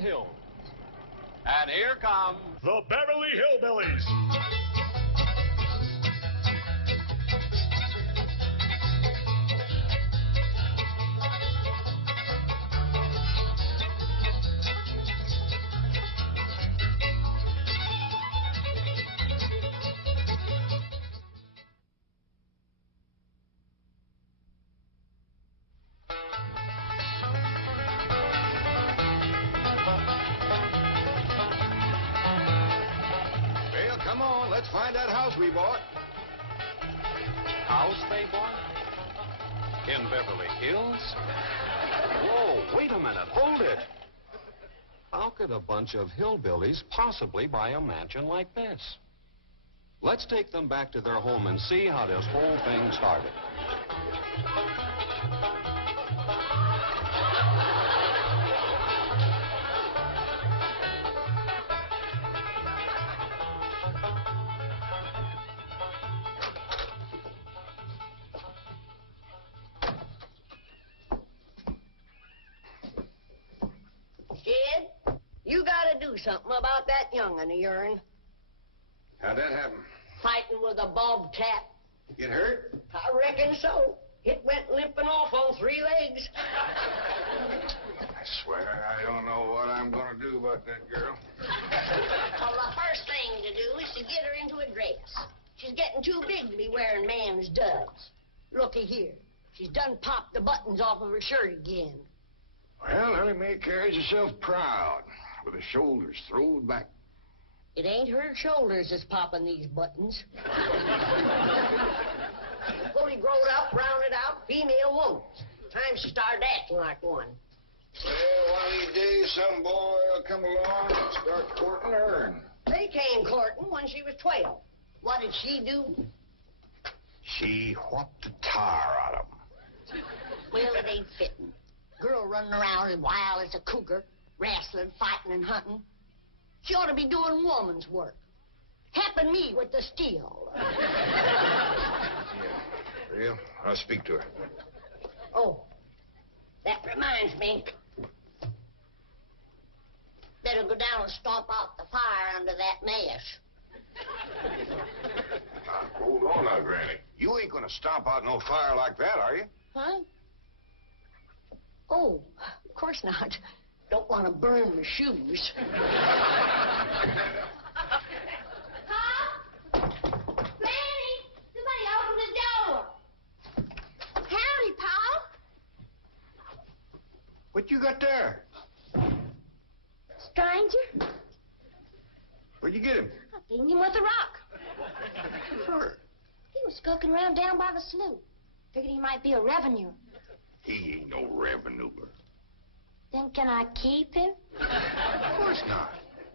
Hills. And here come the Beverly Hillbillies. Let's find that house we bought. House they bought? In Beverly Hills? Whoa, wait a minute, hold it. How could a bunch of hillbillies possibly buy a mansion like this? Let's take them back to their home and see how this whole thing started. You gotta do something about that young'un of yourn. How'd that happen? Fighting with a bobcat. Get hurt? I reckon so. It went limping off on 3 legs. I swear, I don't know what I'm gonna do about that girl. Well, the first thing to do is to get her into a dress. She's getting too big to be wearing man's duds. Looky here. She's done popped the buttons off of her shirt again. Well, Ellie Mae carries herself proud, with her shoulders throwed back. It ain't her shoulders that's popping these buttons. Fully grown up, rounded out, female woman. Time she started acting like one. Well, one of these days, some boy will come along and start courting her. They came courting when she was 12. What did she do? She whopped the tar out of them. Well, it ain't fitting. Girl running around as wild as a cougar, wrestling, fighting, and hunting. She ought to be doing woman's work. Helping me with the steel. Yeah, real? I'll speak to her. Oh, that reminds me. Better go down and stomp out the fire under that mess. Hold on now, Granny. You ain't gonna stomp out no fire like that, are you? Huh? Oh, of course not. Don't want to burn my shoes. Pop? Granny, somebody open the door. Howdy, Pop. What you got there? Stranger? Where'd you get him? I beat him with a rock. Sure. He was skulking around down by the slough. Figured he might be a revenue. He ain't no revenue. Then can I keep him? Of course not.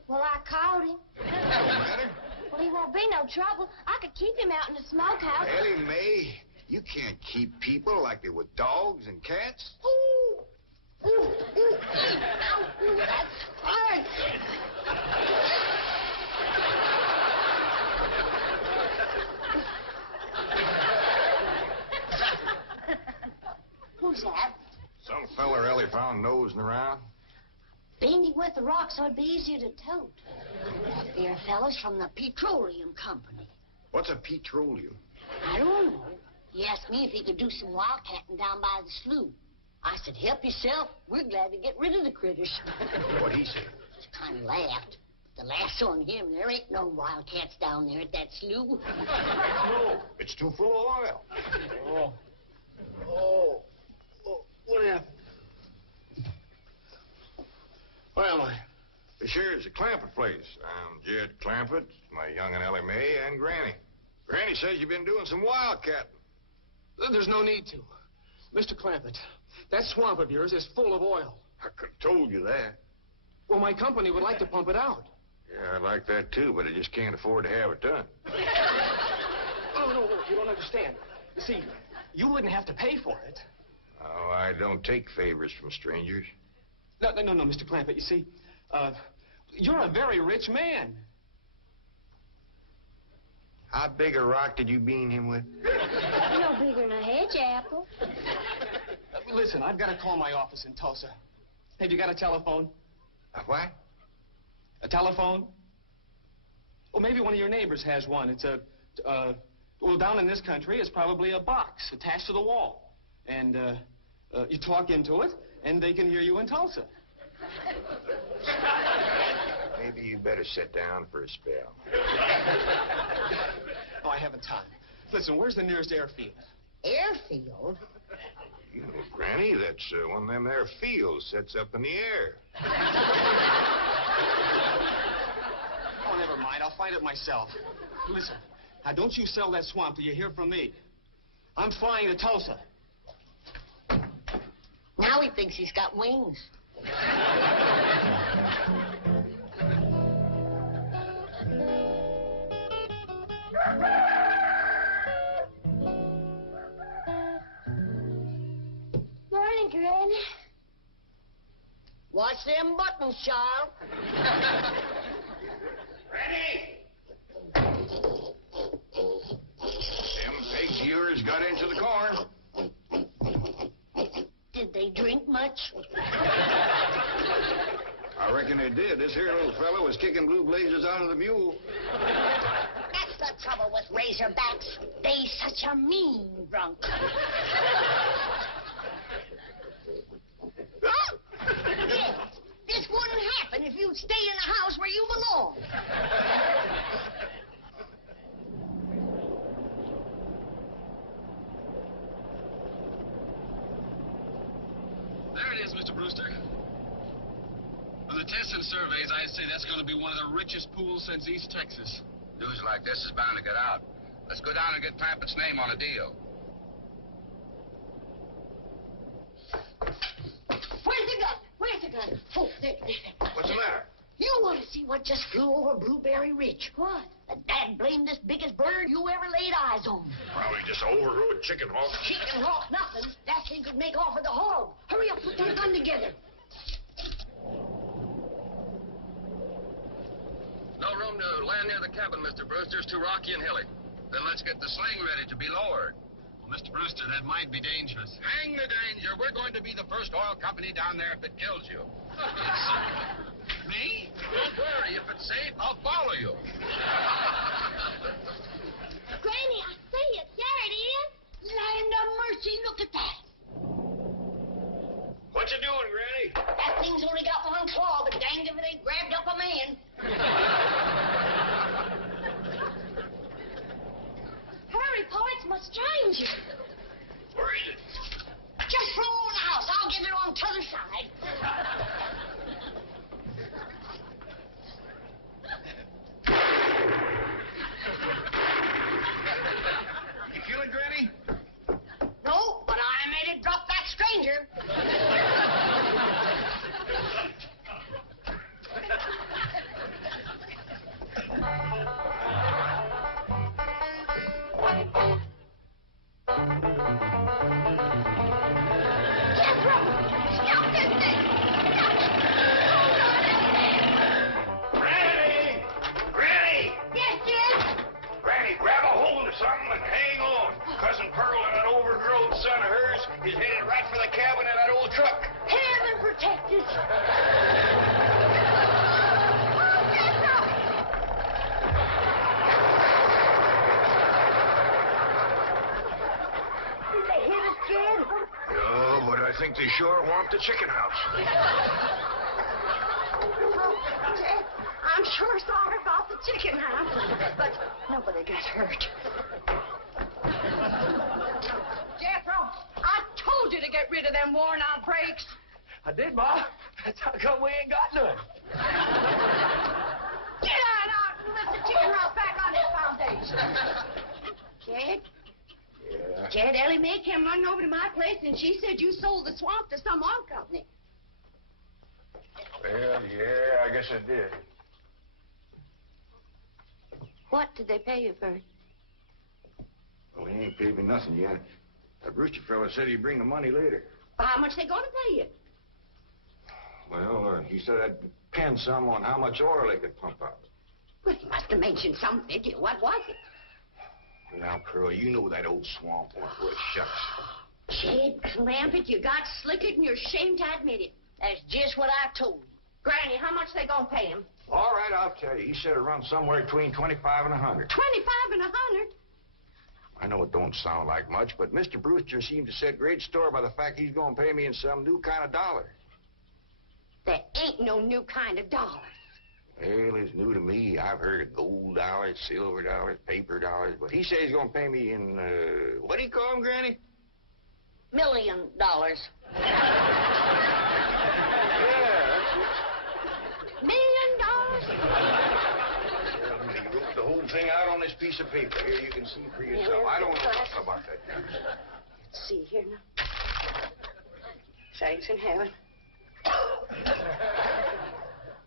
Well, I caught him. Don't matter. Well, he won't be no trouble. I could keep him out in the smokehouse. Ellie Mae, you can't keep people like they were dogs and cats. Ooh. Ooh, ooh, ooh. Ow, ooh, that's hard. Who's that? Some feller Ellie found nosing around. Beanie with the rock so it'd be easier to tote. They're fellas from the petroleum company. What's a petroleum? I don't know. He asked me if he could do some wildcatting down by the slough. I said, help yourself. We're glad to get rid of the critters. What'd he say? Just kind of laughed. The last on him, there ain't no wildcats down there at that slough. No, it's too full of oil. Oh, what happened? Well, this here is the Clampett place. I'm Jed Clampett, my young and Ellie Mae, and Granny. Granny says you've been doing some wildcatting. There's no need to. Mr. Clampett, that swamp of yours is full of oil. I could have told you that. Well, my company would like to pump it out. Yeah, I'd like that too, but I just can't afford to have it done. No, you don't understand. You see, you wouldn't have to pay for it. Oh, I don't take favors from strangers. No, Mr. Clampett, you see, you're a very rich man. How big a rock did you bean him with? No bigger than a hedge apple. Listen, I've got to call my office in Tulsa. Have you got a telephone? A what? A telephone? Well, maybe one of your neighbors has one. It's well, down in this country, it's probably a box attached to the wall. And you talk into it, and they can hear you in Tulsa. Maybe you better sit down for a spell. Oh, I haven't time. Listen, where's the nearest airfield? Airfield? You know, Granny, that's one of them there fields sets up in the air. Oh, never mind. I'll find it myself. Listen, now don't you sell that swamp till you hear from me. I'm flying to Tulsa. Now he thinks he's got wings. Morning, Granny. Watch them buttons, child. Granny! Them pigs of yours got into the corn. Did they drink much? I reckon they did. This here little fella was kicking blue blazes out of the mule. That's the trouble with razorbacks. They such a mean drunk. Yeah, this wouldn't happen if you'd stay in the house where you belong. There it is, Mr. Brewster. On the tests and surveys, I'd say that's going to be one of the richest pools since East Texas. News like this is bound to get out. Let's go down and get Clampetts' name on a deal. Where's the gun? Where's the gun? Oh, there. What's the matter? You want to see what just flew over Blueberry Ridge? What? The dad blamed biggest bird you ever laid eyes on. Probably just an overrode chicken hawk. Chicken hawk nothing. That thing could make off with the hog. Hurry up, put that gun together. No room to land near the cabin, Mr. Brewster. It's too rocky and hilly. Then let's get the sling ready to be lowered. Well, Mr. Brewster, that might be dangerous. Hang the danger. We're going to be the first oil company down there if it kills you. Me? Don't worry. If it's safe, I'll follow you. Granny, I see it. There it is. Land of mercy, look at that. What you doing, Granny? That thing's only got one claw, but danged if it ain't grabbed up a man. Hurry, Paul, it's my stranger. Where is it? Just roll in the house. I'll get it on the other side. You feel it, Granny? No, but I made it drop that stranger. Jethro, stop this thing! Stop it! Granny! Granny! Yes, Jed? Granny, grab a hold of something and hang on. Cousin Pearl and that overgrown son of hers is headed right for the cabin in that old truck. Heaven protect us. Did they hit us, Jed? No, but I think they sure want the chicken house. Jed, I'm sure sorry about the chicken house, but nobody got hurt. Jethro, I told you to get rid of them worn-out brakes. I did, Ma. That's how come we ain't got none. Get out and lift the chicken house back on its foundation. Jed? Yeah. Jed, Ellie Mae came running over to my place, and she said you sold the swamp to some oil company. Well, yeah, I guess I did. What did they pay you for it? Well, he ain't paid me nothing yet. That Brewster fella said he'd bring the money later. Well, how much they going to pay you? Well, he said that depends some on how much oil they could pump out. Well, he must have mentioned some figure. What was it? Now, Pearl, you know that old swamp won't worth shucks. Jed Clampett, you got slicker than you're ashamed to admit it. That's just what I told you. Granny, how much they gonna pay him? All right, I'll tell you. He said it runs somewhere between 25 and 100. 25 and 100? I know it don't sound like much, but Mr. Brewster seemed to set great store by the fact he's going to pay me in some new kind of dollar. There ain't no new kind of dollar. Well, it's new to me. I've heard of gold dollars, silver dollars, paper dollars, but he says he's going to pay me in, what do you call them, Granny? $1 million. $1 million? He wrote the whole thing out on this piece of paper. Here, you can see for yourself. I don't know nothing about that. Let's see here now. Thanks in heaven.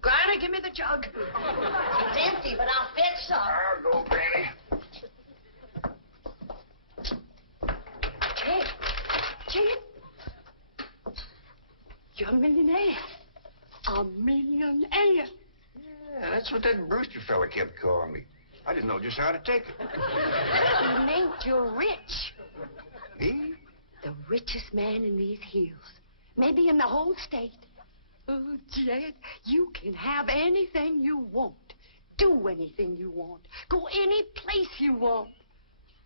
Granny, give me the jug. It's empty, but I'll fetch some. I'll go, Granny. Jed, you're a millionaire. A millionaire. Yeah, that's what that Brewster fella kept calling me. I didn't know just how to take it. It meant you're rich. Me? The richest man in these hills. Maybe in the whole state. Oh, Jed, you can have anything you want. Do anything you want. Go any place you want.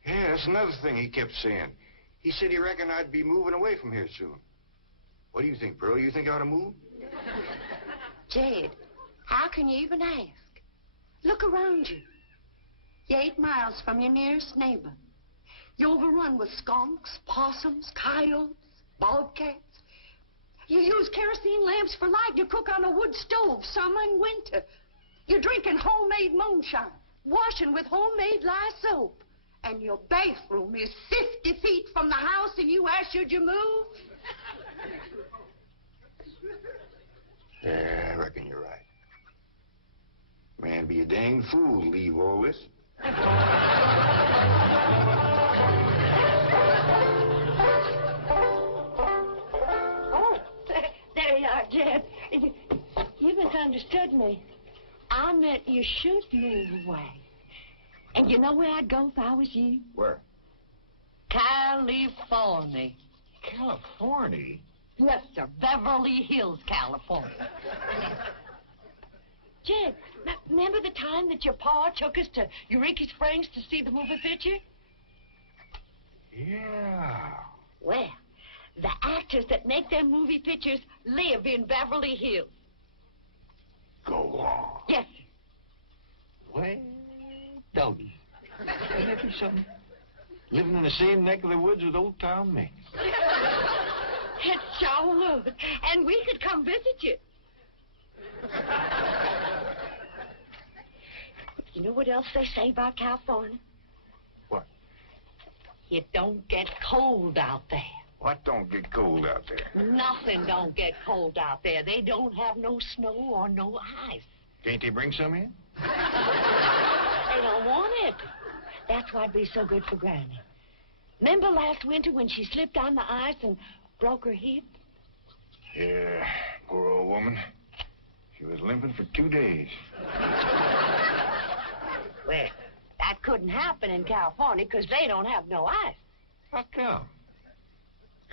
Yeah, that's another thing he kept saying. He said he reckoned I'd be moving away from here soon. What do you think, Pearl? You think I ought to move? Jed, how can you even ask? Look around you. You're 8 miles from your nearest neighbor. You're overrun with skunks, possums, coyotes, bobcats. You use kerosene lamps for light. You cook on a wood stove, summer and winter. You're drinking homemade moonshine, washing with homemade lye soap. And your bathroom is 50 feet from the house, and you ask, should you move? Yeah, I reckon you're right. Man, be a dang fool to leave all this. Oh, there you are, Jed. You misunderstood me. I meant you should move away. And you know where I'd go if I was you? Where? California. California? Yes, sir. Beverly Hills, California. Jed, remember the time that your pa took us to Eureka Springs to see the movie picture? Yeah. Well, the actors that make their movie pictures live in Beverly Hills. Go on. Yes, sir. Well, doggy. Ain't that be something? Living in the same neck of the woods with old Tom Mink. It sure would. And we could come visit you. You know what else they say about California? What? It don't get cold out there. What don't get cold out there? Nothing don't get cold out there. They don't have no snow or no ice. Can't they bring some in? They don't want it. That's why'd be so good for Granny. Remember last winter when she slipped on the ice and broke her hip? Yeah, poor old woman. She was limping for 2 days. Well, that couldn't happen in California because they don't have no ice. How come?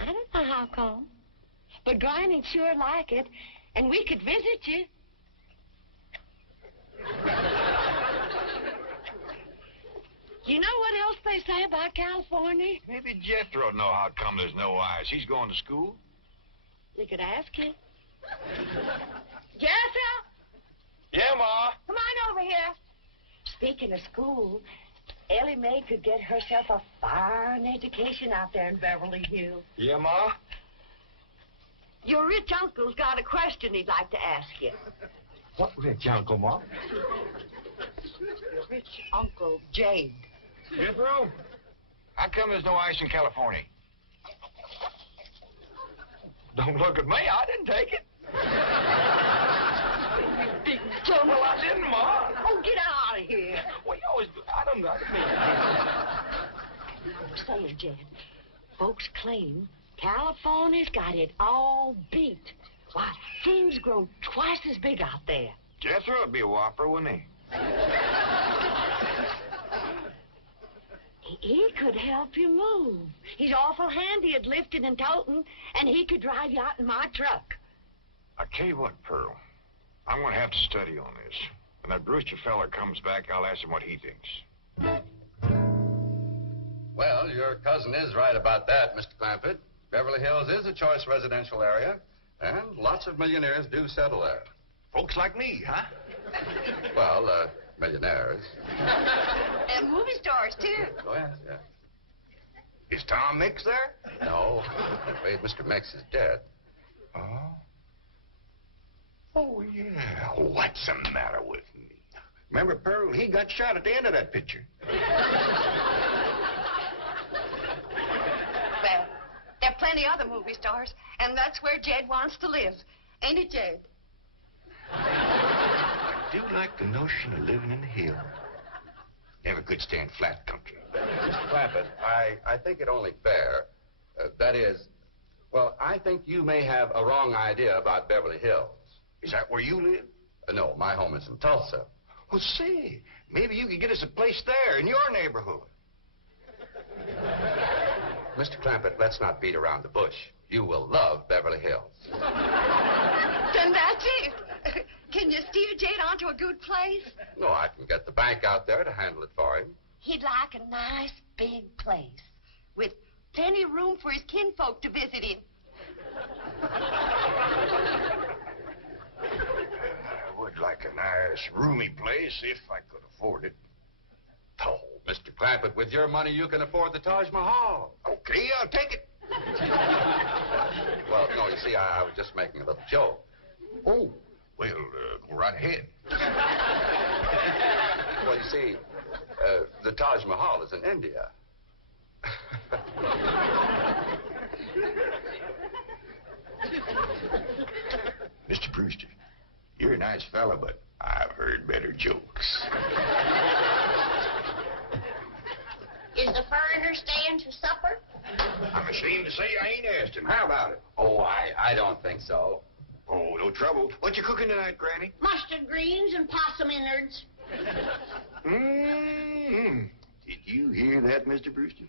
I don't know how come. But Granny'd sure like it, and we could visit you. You know what else they say about California? Maybe Jethro'd know how come there's no ice. He's going to school. We could ask him. Jethro? Yeah, Ma. Come on over here. Speaking of school, Ellie Mae could get herself a fine education out there in Beverly Hills. Yeah, Ma? Your rich uncle's got a question he'd like to ask you. What rich uncle, Ma? Your rich Uncle Jade. Jethro? How come there's no ice in California? Don't look at me. I didn't take it. Big trouble. Well, I didn't, Ma. Oh, get out of here. Well, you always do. I don't know. I'm saying, Jen, folks claim California's got it all beat. Why, things grow twice as big out there. Jethro would be a whopper, wouldn't he? He could help you move. He's awful handy at lifting and toting, and he could drive you out in my truck. I tell you what, Pearl. I'm going to have to study on this. When that Brewster feller comes back, I'll ask him what he thinks. Well, your cousin is right about that, Mr. Clampett. Beverly Hills is a choice residential area, and lots of millionaires do settle there. Folks like me, huh? Well, millionaires. And movie stars, too. Oh, yes, yes. Is Tom Mix there? No, I'm afraid Mr. Mix is dead. Oh? Oh, yeah. What's the matter with me? Remember, Pearl, he got shot at the end of that picture. Well, there are plenty other movie stars, and that's where Jed wants to live. Ain't it, Jed? I do like the notion of living in the hills. Never could stand flat country. Mr. Clampett, I think it only fair. That is, well, I think you may have a wrong idea about Beverly Hills. Is that where you live? No, my home is in Tulsa. Well, say, maybe you could get us a place there in your neighborhood. Mr. Clampett, let's not beat around the bush. You will love Beverly Hills. Then that's it. Can you steer Jed onto a good place? No, I can get the bank out there to handle it for him. He'd like a nice big place with plenty of room for his kinfolk to visit him. I would like a nice, roomy place if I could afford it. Oh, Mr. Clampett, with your money, you can afford the Taj Mahal. Okay, I'll take it. Well, no, you see, I was just making a little joke. Oh, well, go right ahead. Well, you see, the Taj Mahal is in India. Mr. Brewster, you're a nice fella, but I've heard better jokes. Is the foreigner staying to supper? I'm ashamed to say I ain't asked him. How about it? Oh, I don't think so. Oh, no trouble. What you cooking tonight, Granny? Mustard greens and possum innards. Mm-hmm. Did you hear that, Mr. Brewster?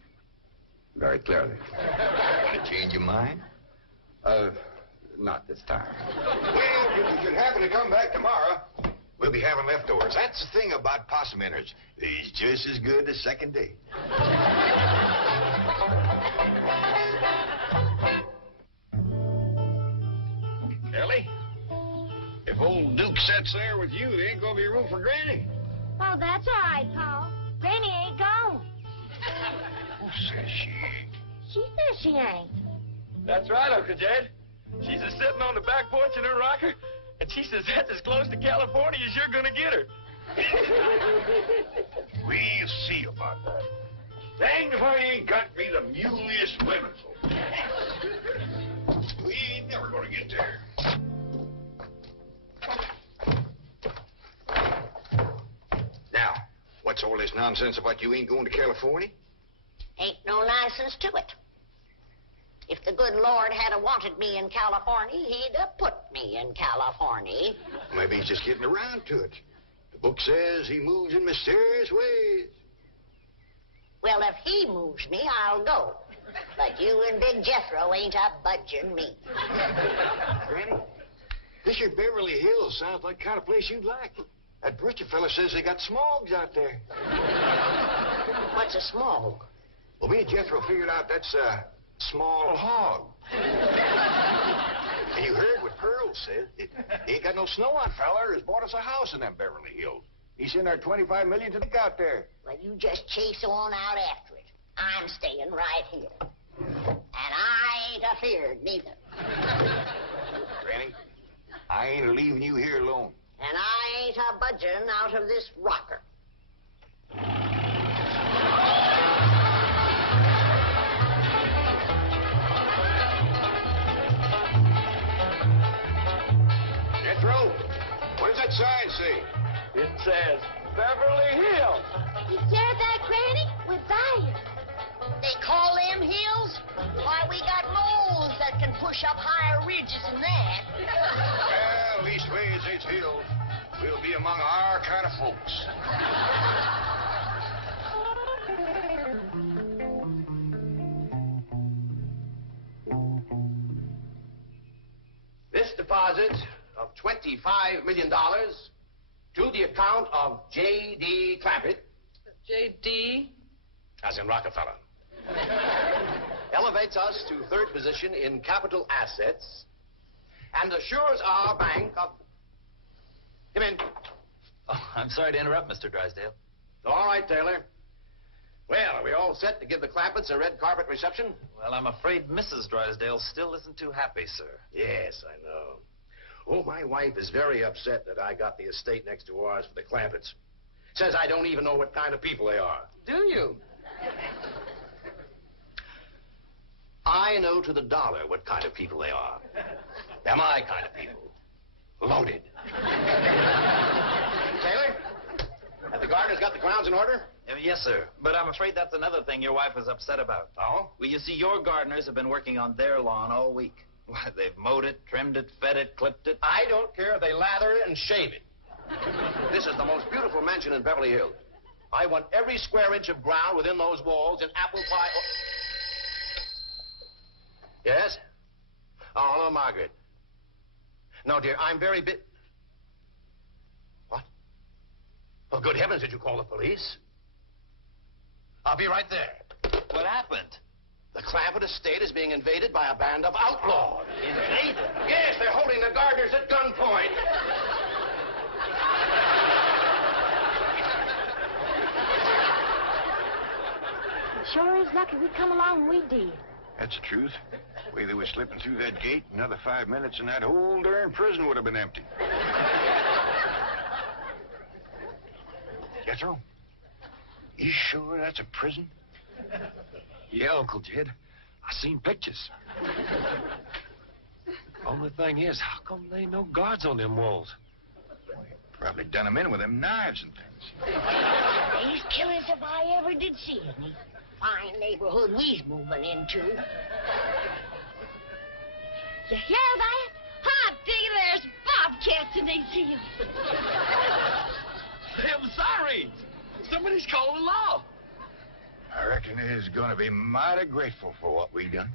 Very clearly. Want to change your mind? Not this time. Well, if you should happen to come back tomorrow, we'll be having leftovers. That's the thing about possum innards. They's just as good the second day. Ellie, if old Duke sits there with you, there ain't gonna be room for Granny. Oh, that's all right, Pa. Granny ain't gone. Who says she ain't? She says she ain't. That's right, Uncle Jed. She's a sitting on the back porch in her rocker, and she says that's as close to California as you're gonna get her. We'll see about that. Dang if I ain't got me the muliest women. We ain't never gonna get there. Now, what's all this nonsense about you ain't going to California? Ain't no license to it. If the good Lord had wanted me in California, he'd have put me in California. Maybe he's just getting around to it. The book says he moves in mysterious ways. Well, if he moves me, I'll go. But you and Big Jethro ain't a-budging me. Granny, this here Beverly Hills sounds like the kind of place you'd like. That Brewster fella says they got smogs out there. What's a smog? Well, me and Jethro figured out that's a small hog. And you heard what Pearl said. He ain't got no snow on, fella. Has bought us a house in them Beverly Hills. He's in our $25 million to look out there. Well, you just chase on out after it. I'm staying right here. And I ain't afeard neither. Granny, I ain't leaving you here alone. And I ain't a-budging out of this rocker. Jethro, what does that sign say? It says Beverly Hills. You hear that, Granny? We're there. They call them hills? Why, we got moles that can push up higher ridges than that. Well, leastways, it's hills. We'll be among our kind of folks. This deposit of of $25 million to the account of J.D. Clampett. J.D.? As in Rockefeller. Elevates us to third position in capital assets and assures our bank of... Come in. Oh, I'm sorry to interrupt, Mr. Drysdale. All right, Taylor. Well, are we all set to give the Clampetts a red carpet reception? Well, I'm afraid Mrs. Drysdale still isn't too happy, sir. Yes, I know. Oh, my wife is very upset that I got the estate next to ours for the Clampetts. Says I don't even know what kind of people they are. Do you? I know to the dollar what kind of people they are. They're my kind of people. Loaded. Taylor, have the gardeners got the grounds in order? Yes, sir. But I'm afraid that's another thing your wife was upset about. Oh? Well, you see, your gardeners have been working on their lawn all week. Why, they've mowed it, trimmed it, fed it, clipped it. I don't care if they lather it and shave it. This is the most beautiful mansion in Beverly Hills. I want every square inch of ground within those walls in apple pie... Yes? Oh, hello, Margaret. No, dear, I'm very What? Oh, good heavens, did you call the police? I'll be right there. What happened? The Clampett estate is being invaded by a band of outlaws. Invaded? Yes, they're holding the gardeners at gunpoint. Sure is lucky we come along when we did. That's the truth. The way they were slipping through that gate, another 5 minutes and that whole darn prison would have been empty. Jethro, you sure that's a prison? Yeah, Uncle Jed. I seen pictures. Only thing is, how come there ain't no guards on them walls? Probably done them in with them knives and things. These killers if I ever did see any. Fine neighborhood we's moving into. You hear that? Hot diggity, there's bobcats in these hills. I'm sorry. Somebody's calling the law. I reckon they's gonna be mighty grateful for what we done.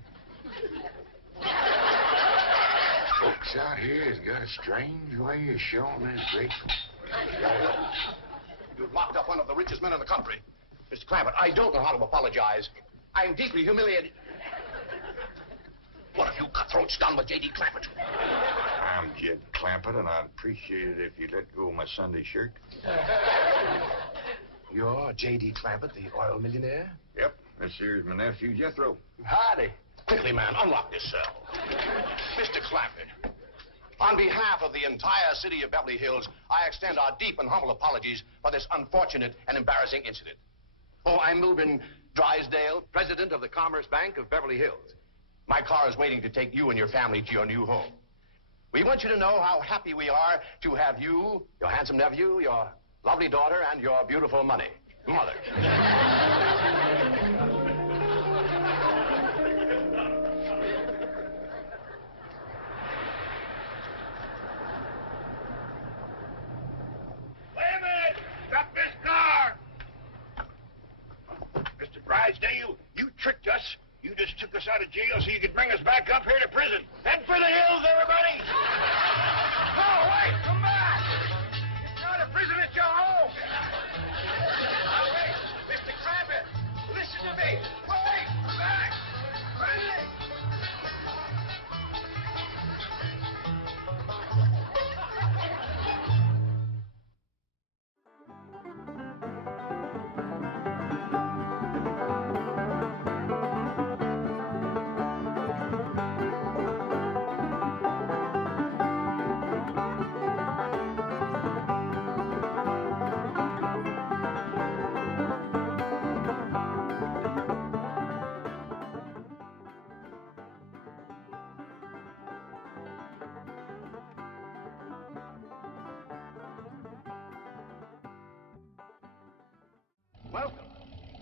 Folks out here has got a strange way of showing they're grateful. You've locked up one of the richest men in the country. Mr. Clampett, I don't know how to apologize. I am deeply humiliated. What have you cutthroats done with J.D. Clampett? I'm Jed Clampett, and I'd appreciate it if you'd let go of my Sunday shirt. You're J.D. Clampett, the oil millionaire? Yep. This here's my nephew, Jethro. Howdy. Quickly, man, unlock this cell. Mr. Clampett, on behalf of the entire city of Beverly Hills, I extend our deep and humble apologies for this unfortunate and embarrassing incident. Oh, I'm Milburn Drysdale, president of the Commerce Bank of Beverly Hills. My car is waiting to take you and your family to your new home. We want you to know how happy we are to have you, your handsome nephew, your lovely daughter, and your beautiful mother. Drysdale, you tricked us. You just took us out of jail so you could bring us back up here to prison. Head for the hills, everybody! No, wait, come back! It's not a prison, it's your home! Now, wait, Mr. Clampett, listen to me. Wait, come back! Wait!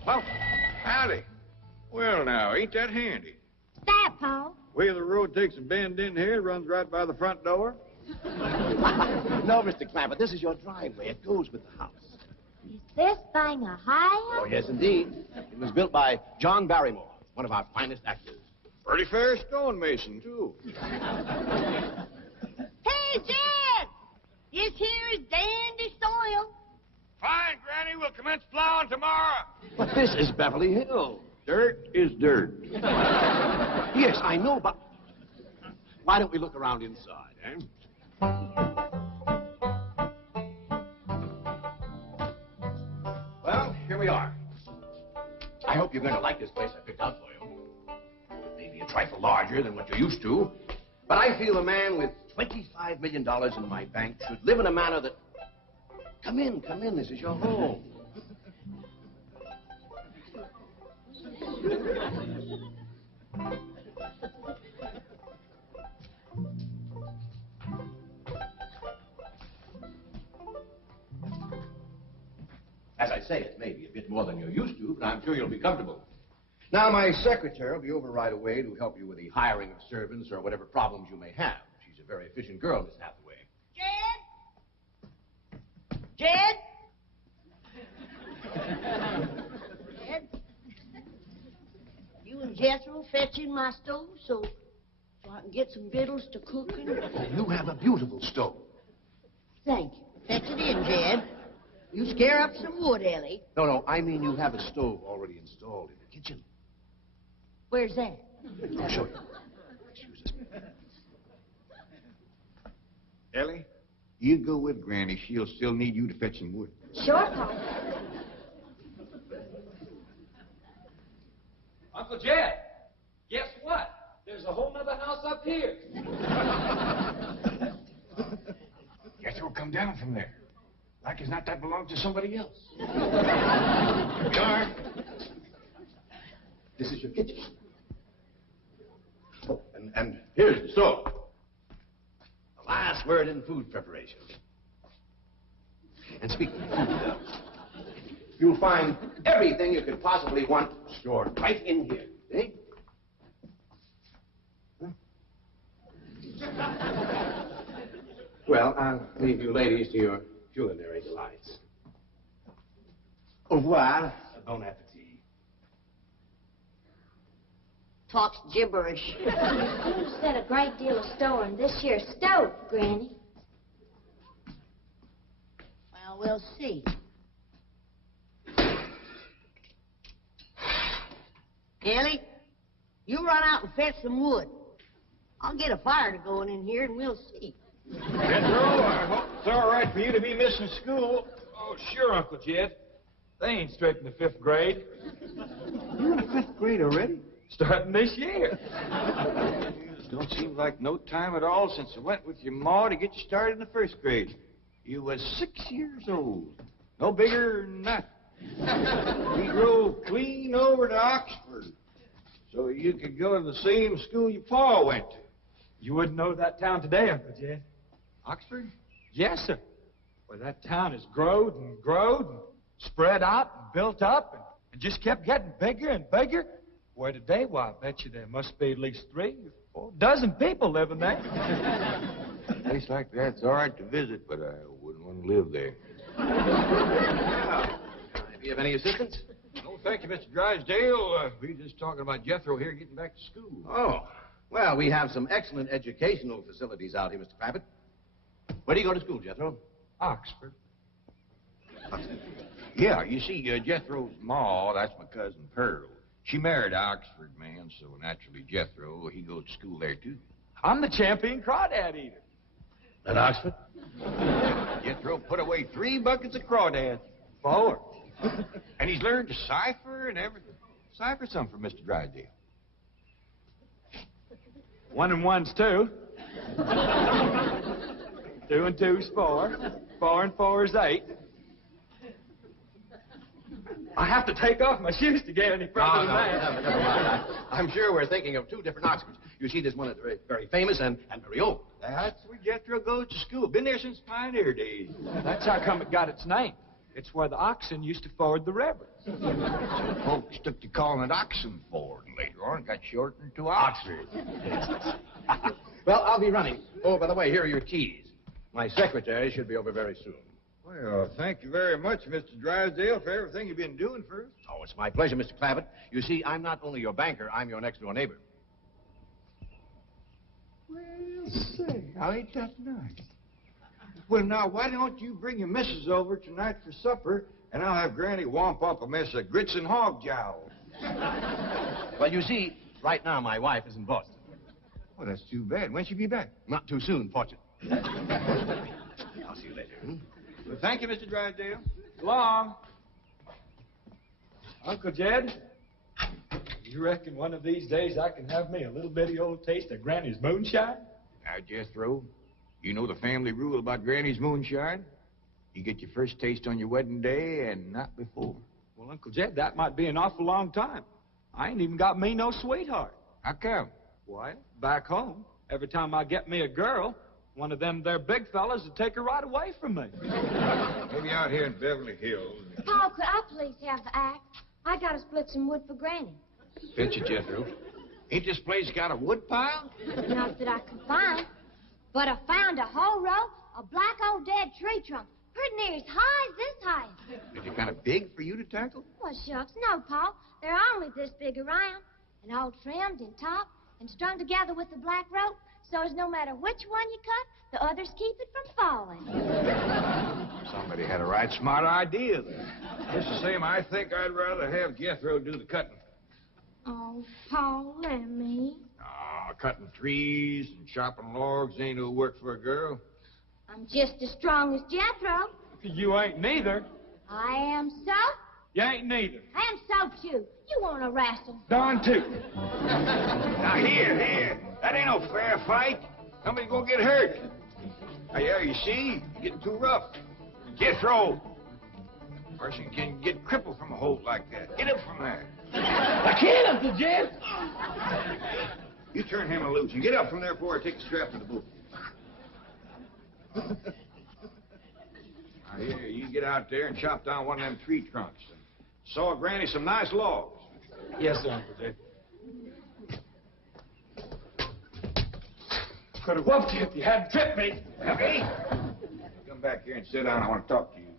Welcome. Howdy. Well, now, ain't that handy? That, Pa? Way the road takes a bend in here, runs right by the front door. No, Mr. Clampett, this is your driveway. It goes with the house. Is this thing a high Oh, yes, indeed. It was built by John Barrymore, one of our finest actors. Pretty fair stonemason, too. Hey, Jed! sandy soil. Fine, Granny. We'll commence plowing tomorrow. But this is Beverly Hills. Dirt is dirt. Yes, I know, but why don't we look around inside, eh? Well, here we are. I hope you're going to like this place I picked out for you. Maybe a trifle larger than what you're used to, but I feel a man with $25 million in my bank should live in a manner that... Come in, this is your home. As I say, it may be a bit more than you're used to, but I'm sure you'll be comfortable. Now, my secretary will be over right away to help you with the hiring of servants or whatever problems you may have. She's a very efficient girl, Miss Hathaway. Jed? Jed? You and Jethro fetching my stove so I can get some victuals to cooking? You have a beautiful stove. Thank you. Fetch it in, Jed. You scare up some wood, Ellie. No, I mean you have a stove already installed in the kitchen. Where's that? I'll show you. Excuse us. Ellie, you go with Granny. She'll still need you to fetch some wood. Sure, Pop. Uncle Jed, guess what? There's a whole other house up here. Jethro, come down from there. Like as not that belonged to somebody else. Here we are. This is your kitchen. Oh, and here's the stove. The last word in food preparation. And speaking of food, you'll find everything you could possibly want stored right in here. Eh? Huh? Well, I'll leave you ladies to your culinary delights. Au revoir. Bon appetit. Talks gibberish. You said a great deal of store in this here stove, Granny. Well, we'll see. Ellie, you run out and fetch some wood. I'll get a fire going in here and we'll see. Jethro, I hope it's all right for you to be missing school. Oh, sure, Uncle Jed. They ain't straight in the 5th grade. You're in the 5th grade already? Starting this year. Don't seem like no time at all since I went with your ma to get you started in the 1st grade. You was 6 years old. No bigger than that. We drove clean over to Oxford so you could go to the same school your pa went to. You wouldn't know that town today, Uncle Jed. Oxford? Yes, sir. Well, that town has growed and spread out and built up and just kept getting bigger and bigger. Where today, why, I bet you there must be at least 3 or 4 dozen people living there. A place like that's all right to visit, but I wouldn't want to live there. Do you have any assistance? No, thank you, Mr. Drysdale. We were just talking about Jethro here getting back to school. Oh, well, we have some excellent educational facilities out here, Mr. Clampett. Where do you go to school, Jethro? Oxford. Oxford. Yeah, you see, Jethro's ma, that's my cousin Pearl. She married an Oxford man, so naturally Jethro, he goes to school there, too. I'm the champion crawdad eater. At Oxford? Jethro put away 3 buckets of crawdads. 4. And he's learned to cipher and everything. Cipher some for Mr. Drysdale. 1 and 1's 2. 2 and 2's 4. 4 and 4's 8. I have to take off my shoes to get any further than that. Never mind. I'm sure we're thinking of 2 different Oxfords. You see, there's one that's very, very famous and very old. That's where Jethro goes to school. Been there since pioneer days. That's how come it got its name. It's where the oxen used to ford the river. So folks took to calling it Oxenford, and later on it got shortened to Oxford. Well, I'll be running. Oh, by the way, here are your keys. My secretary should be over very soon. Well, thank you very much, Mr. Drysdale, for everything you've been doing for us. Oh, it's my pleasure, Mr. Clampett. You see, I'm not only your banker, I'm your next-door neighbor. Well, say, now ain't that nice? Well, now, why don't you bring your missus over tonight for supper, and I'll have Granny womp up a mess of grits and hog jowl. Well, you see, right now my wife is in Boston. Well, that's too bad. When'll she be back? Not too soon, fortunately. I'll see you later. Well, thank you, Mr. Drysdale. So long. Uncle Jed, you reckon one of these days I can have me a little bitty old taste of Granny's moonshine? Now, Jethro, you know the family rule about Granny's moonshine? You get your first taste on your wedding day and not before. Well, Uncle Jed, that might be an awful long time. I ain't even got me no sweetheart. How come? Why, back home, every time I get me a girl, one of them there big fellas would take her right away from me. Maybe out here in Beverly Hills. Paul, could I please have the axe? I gotta split some wood for Granny. Fetch it, Jethro. Ain't this place got a wood pile? Not that I could find, but I found a whole row of black old dead tree trunks, pretty near as high as this height. Is it kind of big for you to tackle? Well, shucks, no, Paul. They're only this big around, and all trimmed and topped and strung together with the black rope, so as no matter which one you cut, the others keep it from falling. Somebody had a right smart idea there. Just the same, I think I'd rather have Jethro do the cutting. Oh, Paul, let me. Cutting trees and chopping logs ain't no work for a girl. I'm just as strong as Jethro. You ain't neither. I am so. You ain't neither. I am so, too. You want to wrestle? Darn too. Now, here. That ain't no fair fight. Somebody's gonna get hurt. Now, yeah, you see? You're getting too rough. Jethro. A person can get crippled from a hold like that. Get up from there. I can't, Uncle Jed. You turn him loose and get up from there before I take the strap to the boot. Now, here, you get out there and chop down one of them tree trunks. And saw Granny some nice logs. Yes, sir, Uncle Jed. Could have whooped you if you hadn't tripped me. Okay? Come back here and sit down. I want to talk to you.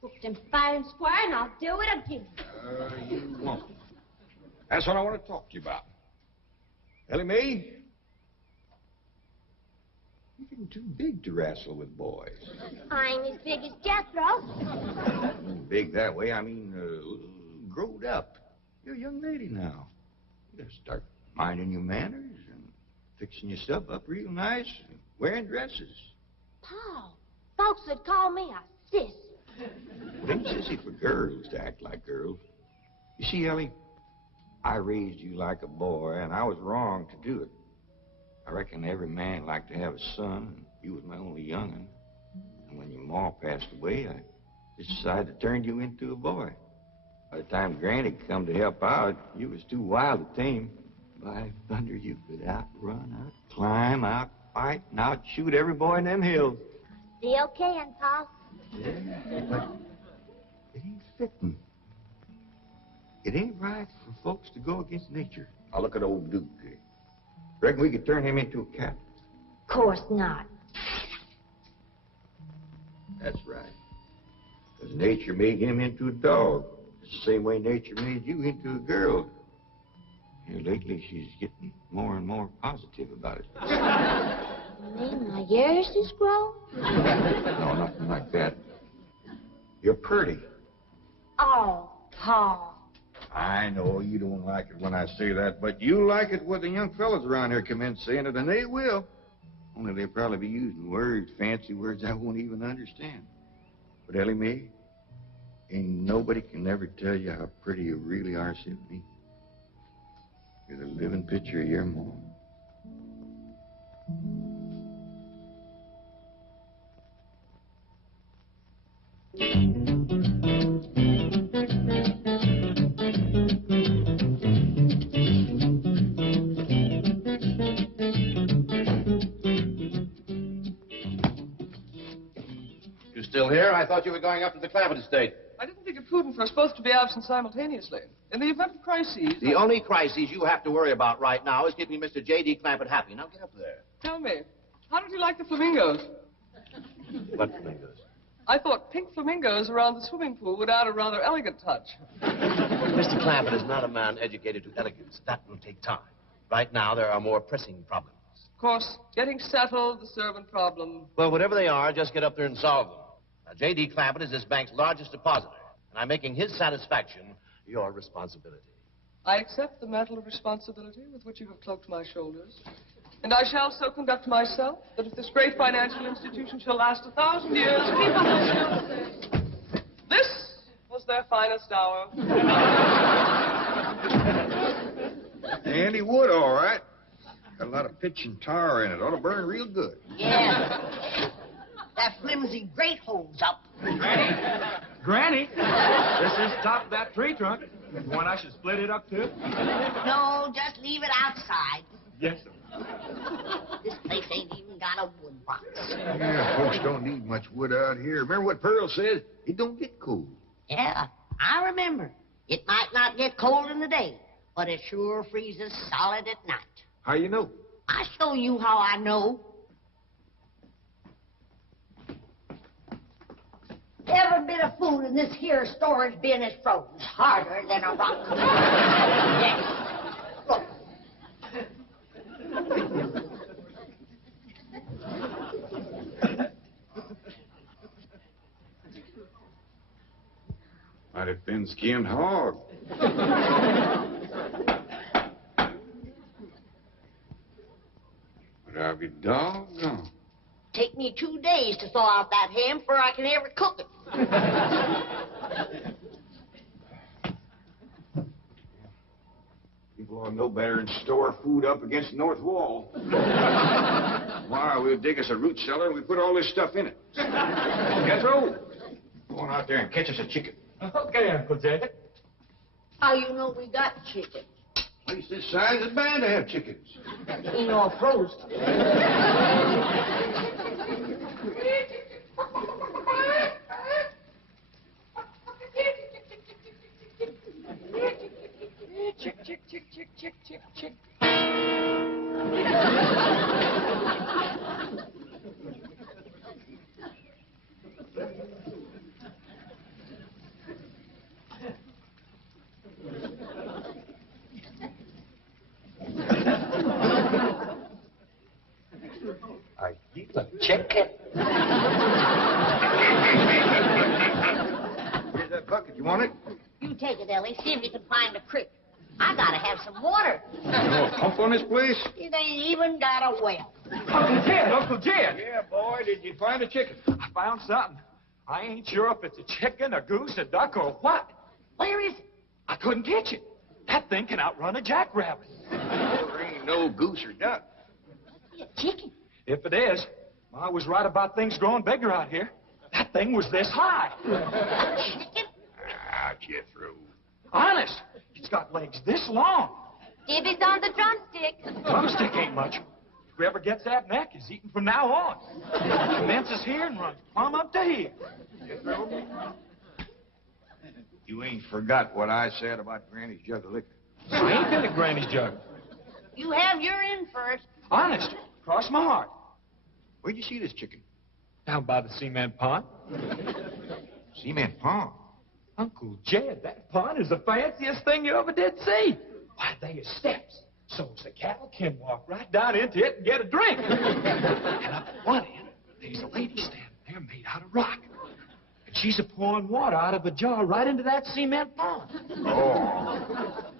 Whooped him fair and square, and I'll do it again. You won't. That's what I want to talk to you about. Ellie Mae, you're getting too big to wrestle with boys. I ain't as big as Jethro. Big that way, I mean, growed up. You're a young lady now. You gotta start minding your manners and fixing yourself up real nice, and wearing dresses. Paul, folks would call me a sis. It ain't sissy for girls to act like girls. You see, Ellie, I raised you like a boy, and I was wrong to do it. I reckon every man liked to have a son, and you was my only young'un. And when your ma passed away, I just decided to turn you into a boy. By the time Granny come to help out, you was too wild to tame. By thunder, you could outrun, out-climb, out-fight, and out-shoot every boy in them hills. Still can, Paul. Yeah, but it ain't fitting. It ain't right for folks to go against nature. Now look at old Duke. Reckon we could turn him into a cat? Of course not. That's right. Because nature made him into a dog. It's the same way nature made you into a girl. Here lately, she's getting more and more positive about it. You mean my ears is grown? No, nothing like that. You're pretty. Oh, Paul. I know you don't like it when I say that, but you like it when the young fellas around here commence saying it, and they will. Only they'll probably be using words, fancy words I won't even understand. But Ellie Mae, ain't nobody can ever tell you how pretty you really are, Symphony. You're the living picture of your mom. You still here? I thought you were going up to the Clampetts estate. I didn't think it prudent for us both to be absent simultaneously. In the event of crises... The only crises you have to worry about right now is keeping Mr. J.D. Clampett happy. Now get up there. Tell me, how did you like the flamingos? What flamingos? I thought pink flamingos around the swimming pool would add a rather elegant touch. Mr. Clampett is not a man educated to elegance. That will take time. Right now, there are more pressing problems. Of course, getting settled, the servant problem. Well, whatever they are, just get up there and solve them. Now, J.D. Clampett is this bank's largest depositor, and I'm making his satisfaction your responsibility. I accept the mantle of responsibility with which you have cloaked my shoulders. And I shall so conduct myself that if this great financial institution shall last 1,000 years, people will still say, this was their finest hour. Handy wood, all right. Got a lot of pitch and tar in it. Ought to burn real good. Yeah. That flimsy grate holds up. Granny, this is top of that tree trunk. You want I should split it up, too? No, just leave it outside. Yes, sir. This place ain't even got a wood box. Yeah, folks don't need much wood out here. Remember what Pearl said? It don't get cold. Yeah, I remember. It might not get cold in the day, but it sure freezes solid at night. How you know? I show you how I know. Every bit of food in this here storage bin is frozen harder than a rock. Yes. Look. Mighty thin-skinned hog. But I'll be doggone. Take me 2 days to thaw out that ham before I can ever cook it. People ought to know better than store food up against the north wall. Tomorrow we'll dig us a root cellar and we put all this stuff in it. Jethro, go on out there and catch us a chicken. Okay, Uncle Jed. How you know we got chicken? Place this size is bound to have chickens. Ain't all frozen. Chick, chick, chick, chick, chick, chick, chick. I eat a chicken. Here's that bucket. You want it? You take it, Ellie. See if you can find a creek. I gotta have some water. You know a pump on this place? It ain't even got a well. Uncle Jed. Yeah, boy. Did you find a chicken? I found something. I ain't sure if it's a chicken, a goose, a duck, or what. Where is it? I couldn't catch it. That thing can outrun a jackrabbit. There ain't no goose or duck. A chicken. If it is, I was right about things growing bigger out here. That thing was this high. A chicken? Ah, Jethro. Honest, it's got legs this long. Divvy's on the drumstick. Drumstick ain't much. Whoever gets that neck is eating from now on. It commences here and runs plumb up to here. Jethro, you ain't forgot what I said about Granny's jug of liquor. I ain't been to Granny's jug. You have your in first. Honest, cross my heart. Where'd you see this chicken? Down by the cement pond. Cement pond. Uncle Jed, that pond is the fanciest thing you ever did see. Why, they is steps. So's the cattle can walk right down into it and get a drink. And up at one end, there's a lady standing there made out of rock. And she's a-pouring water out of a jar right into that cement pond. Oh.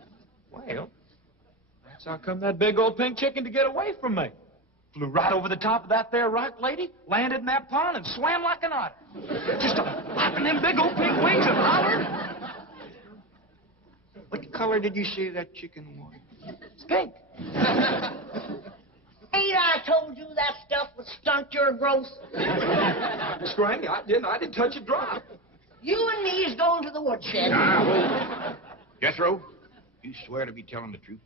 Well, that's how come that big old pink chicken to get away from me. Flew right over the top of that there rock lady, landed in that pond, and swam like an otter. Just flapping them big old pink wings and hollered. What color did you say that chicken was? It's pink. Ain't I told you that stuff would stunt your growth? Miss Granny, I didn't touch a drop. You and me is going to the woodshed. Now, Jethro, you swear to be telling the truth?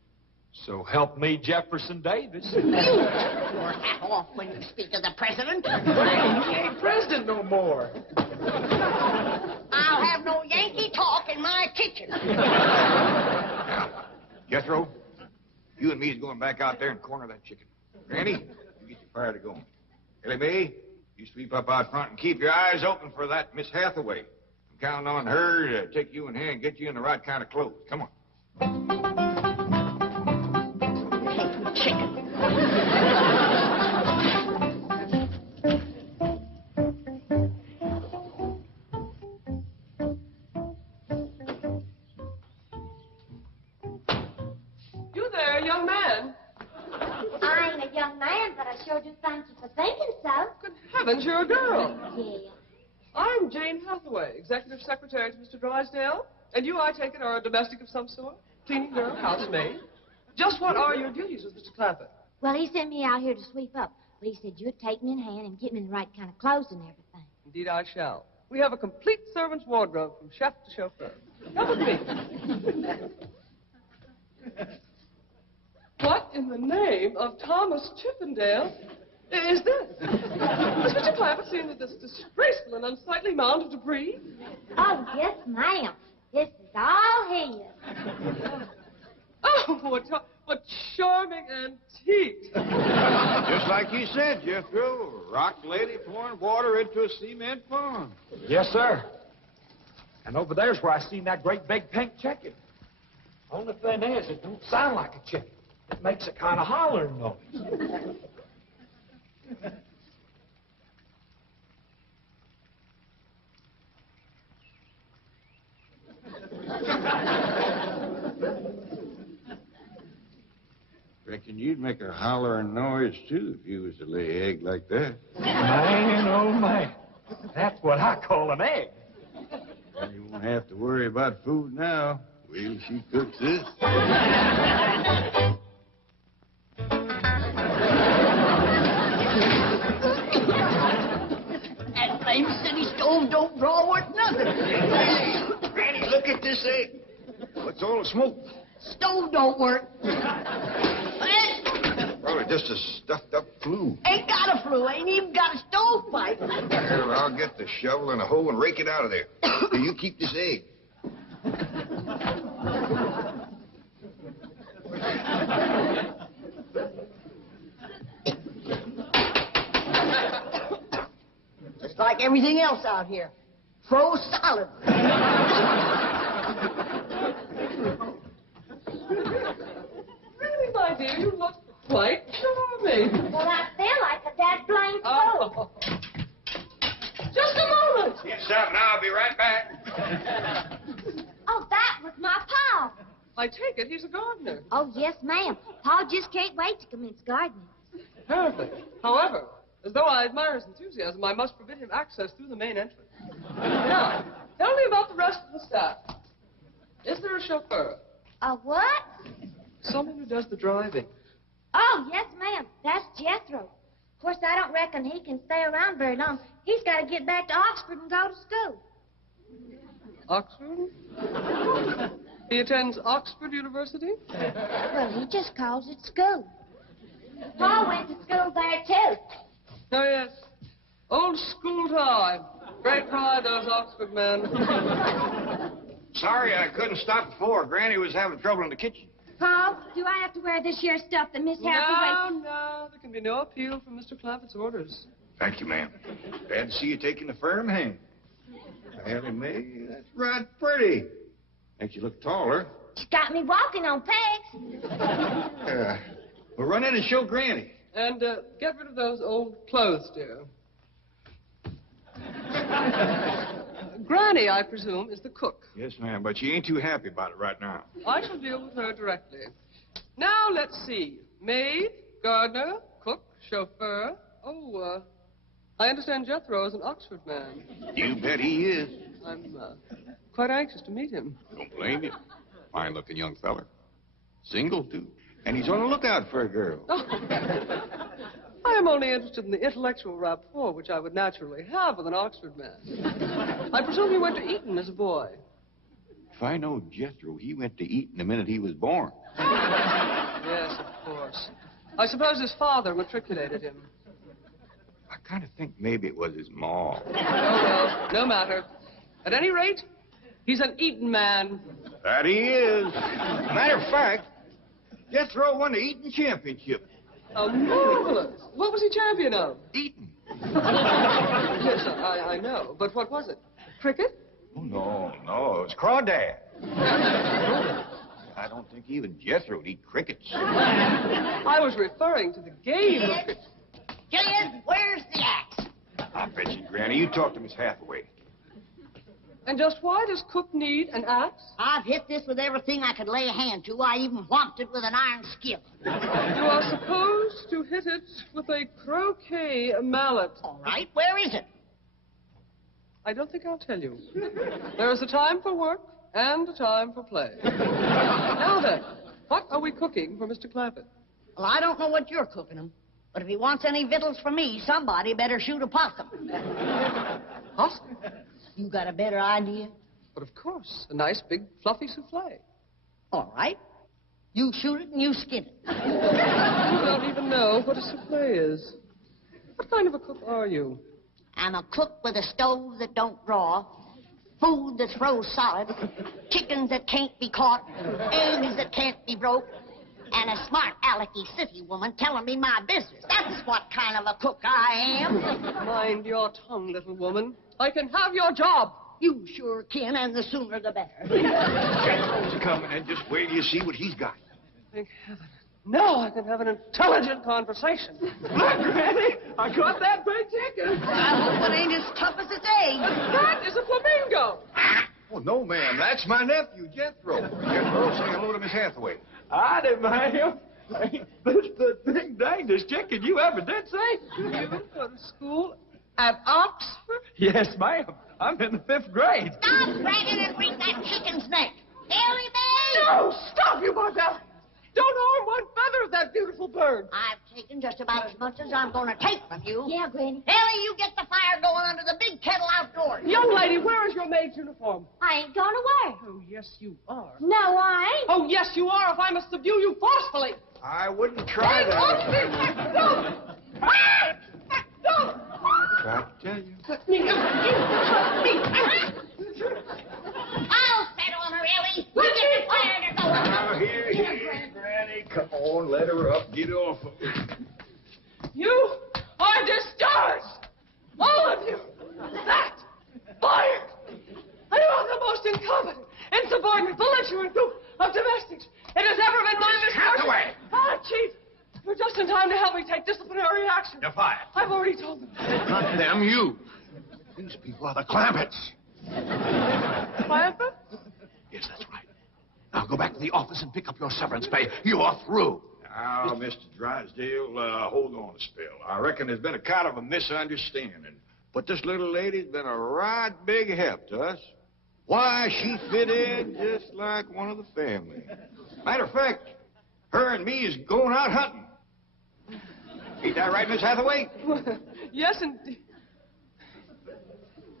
So help me, Jefferson Davis. You take your hat off when you speak of the president. Well, he ain't president no more. I'll have no Yankee talk in my kitchen. Now, Jethro, you and me is going back out there and corner that chicken. Granny, you get your fire to going. Ellie Mae, you sweep up out front and keep your eyes open for that Miss Hathaway. I'm counting on her to take you in hand and get you in the right kind of clothes. Come on. Chicken. young man, but I sure do thank you for thinking so. Good heavens, you're a girl. Yeah. I'm Jane Hathaway, executive secretary to Mr. Drysdale. And you, I take it, are a domestic of some sort? Cleaning girl, housemaid? Just what are your duties with Mr. Clampett? Well, he sent me out here to sweep up. But he said you'd take me in hand and get me the right kind of clothes and everything. Indeed, I shall. We have a complete servant's wardrobe from chef to chauffeur. Come with me. What in the name of Thomas Chippendale is this? Has Mr. Clampett seen this disgraceful and unsightly mound of debris? Oh, yes, ma'am. This is all his. Oh, what charming antique. Just like you said, Jethro. Rock lady pouring water into a cement pond. Yes, sir. And over there's where I seen that great big pink chicken. Only thing is, it don't sound like a chicken. It makes a kind of hollering noise. Reckon you'd make a hollering noise, too, if you was to lay egg like that. Man, oh, man. That's what I call an egg. And you won't have to worry about food now. Wait till she cooks this. That flame city stove don't draw worth nothing. Hey, Granny, look at this egg. What's all the smoke? Stove don't work. Probably just a stuffed-up flue. Ain't got a flue, ain't even got a stovepipe. Well, I'll get the shovel and a hoe and rake it out of there. Here, you keep this egg. Just like everything else out here. Froze solid. Really, my dear, you look quite charming. Well, I feel like a dead blamed fool. Oh. Just a moment. Get something, I'll be right back. Oh, that was my Pa. I take it he's a gardener. Oh, yes, ma'am. Pa just can't wait to commence gardening. Apparently. However, as though I admire his enthusiasm, I must forbid him access through the main entrance. Now, tell me about the rest of the staff. Is there a chauffeur? A what? Someone who does the driving. Oh, yes, ma'am. That's Jethro. Of course, I don't reckon he can stay around very long. He's got to get back to Oxford and go to school. Oxford? He attends Oxford University? Well, he just calls it school. Pa went to school there, too. Oh, yes. Old school time. Great pride, those Oxford men. Sorry I couldn't stop before. Granny was having trouble in the kitchen. Pa, do I have to wear this here stuff that Miss Hathaway... No, there can be no appeal from Mr. Clampett's orders. Thank you, ma'am. Glad to see you taking a firm hand. Ellie Mae, that's right pretty. Makes you look taller. She's got me walking on pegs. Well, run in and show Granny. And get rid of those old clothes, dear. Granny, I presume, is the cook. Yes, ma'am, but she ain't too happy about it right now. I shall deal with her directly. Now, let's see. Maid, gardener, cook, chauffeur. Oh, I understand Jethro is an Oxford man. You bet he is. I'm quite anxious to meet him. Don't blame you. Fine-looking young feller. Single, too. And he's on the lookout for a girl. Oh. I am only interested in the intellectual rapport which I would naturally have with an Oxford man. I presume you went to Eton as a boy. If I know Jethro, he went to Eton the minute he was born. Yes, of course. I suppose his father matriculated him. I kind of think maybe it was his ma. Oh, well, no matter. At any rate, he's an Eton man. That he is. Matter of fact, Jethro won the Eton championship. Oh, marvelous. What was he champion of? Eton. Yes, I know. But what was it? Cricket? Oh, no. It was crawdad. I don't think even Jethro would eat crickets. I was referring to the game of cricket. Jed, where's the axe? I bet you, Granny. You talk to Miss Hathaway. And just why does Cook need an axe? I've hit this with everything I could lay a hand to. I even whomped it with an iron skillet. You are supposed to hit it with a croquet mallet. All right, where is it? I don't think I'll tell you. There is a time for work and a time for play. Now then, what are we cooking for Mr. Clampett? Well, I don't know what you're cooking him, but if he wants any victuals from me, somebody better shoot a possum. Possum? You got a better idea? But of course, a nice big fluffy souffle. All right. You shoot it and you skin it. You don't even know what a souffle is. What kind of a cook are you? I'm a cook with a stove that don't draw, food that's froze solid, chickens that can't be caught, eggs that can't be broke, and a smart alecky city woman telling me my business. That's what kind of a cook I am. Mind your tongue, little woman. I can have your job. You sure can, and the sooner the better. General's coming, and just wait till you see what he's got. Thank heaven. Now I can have an intelligent conversation. Look, Granny, I caught that big chicken. I hope it ain't as tough as its egg. That is a flamingo. Oh, no, ma'am. That's my nephew, Jethro. Jethro, say hello to Miss Hathaway. Howdy, ma'am. This is the big dangest chicken you ever did see. You go to school at Oxford? Yes, ma'am. I'm in the 5th grade. Stop dragging and bring that chicken's neck. Ellie Mae! No, stop, you Martha. Don't harm one feather of that beautiful bird. I've taken just about as much as I'm going to take from you. Yeah, Granny. Ellie, you get the fire going under the big kettle outdoors. Young lady, where is your maid's uniform? I ain't gone away. Oh, yes, you are. No, I ain't. Oh, yes, you are, if I must subdue you forcefully. I wouldn't try that. Don't! Don't! Try to tell you. Let me out. I'll set on her, Ellie. You get the fire to go under. Now, here, Granny. Come on, let her up. Get off of her. You are discharged. All of you. That. Fired. I am the most incompetent, insubordinate, belligerent group of domestics it has ever been my misfortune. Hathaway. Ah, Chief. You're just in time to help me take disciplinary action. You're fired. I've already told them. Not them, you. These people are the Clampetts. Clampett? Yes, that's right. Now go back to the office and pick up your severance pay. You are through. Now, Mr. Drysdale, hold on a spell. I reckon there's been a kind of a misunderstanding. But this little lady's been a right big help to us. Why, she fit in just like one of the family. Matter of fact, her and me is going out hunting. Ain't that right, Miss Hathaway? Yes, indeed.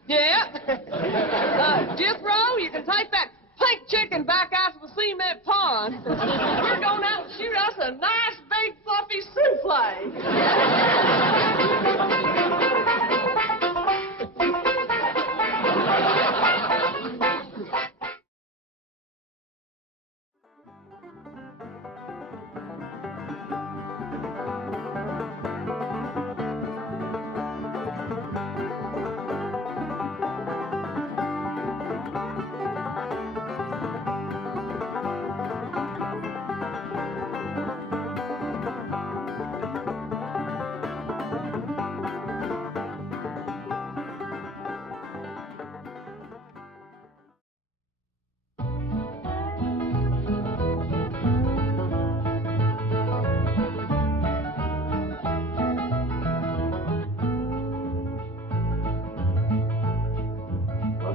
Yeah. Jethro, you can take that pink chicken back out to the cement pond. We're going out and shoot us a nice, big, fluffy souffle.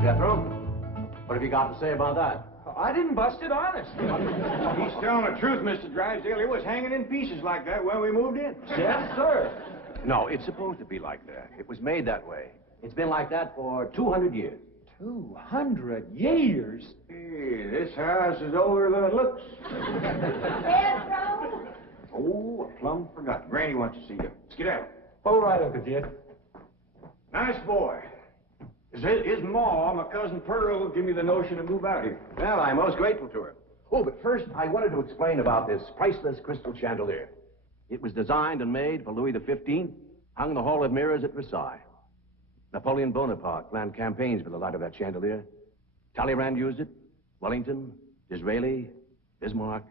Jethro, what have you got to say about that? I didn't bust it, honest. He's telling the truth, Mr. Drysdale. It was hanging in pieces like that when we moved in. Yes, sir. No, it's supposed to be like that. It was made that way. It's been like that for 200 years. 200 years? Hey, this house is older than it looks. Jethro? Oh, I plumb forgot. Granny wants to see you. Let's get out. All right, Uncle Jed. Nice boy. His ma, my cousin Pearl, gave me the notion to move out here. Well, I'm most grateful to her. Oh, but first, I wanted to explain about this priceless crystal chandelier. It was designed and made for Louis XV, hung in the Hall of Mirrors at Versailles. Napoleon Bonaparte planned campaigns with the light of that chandelier. Talleyrand used it. Wellington, Disraeli, Bismarck,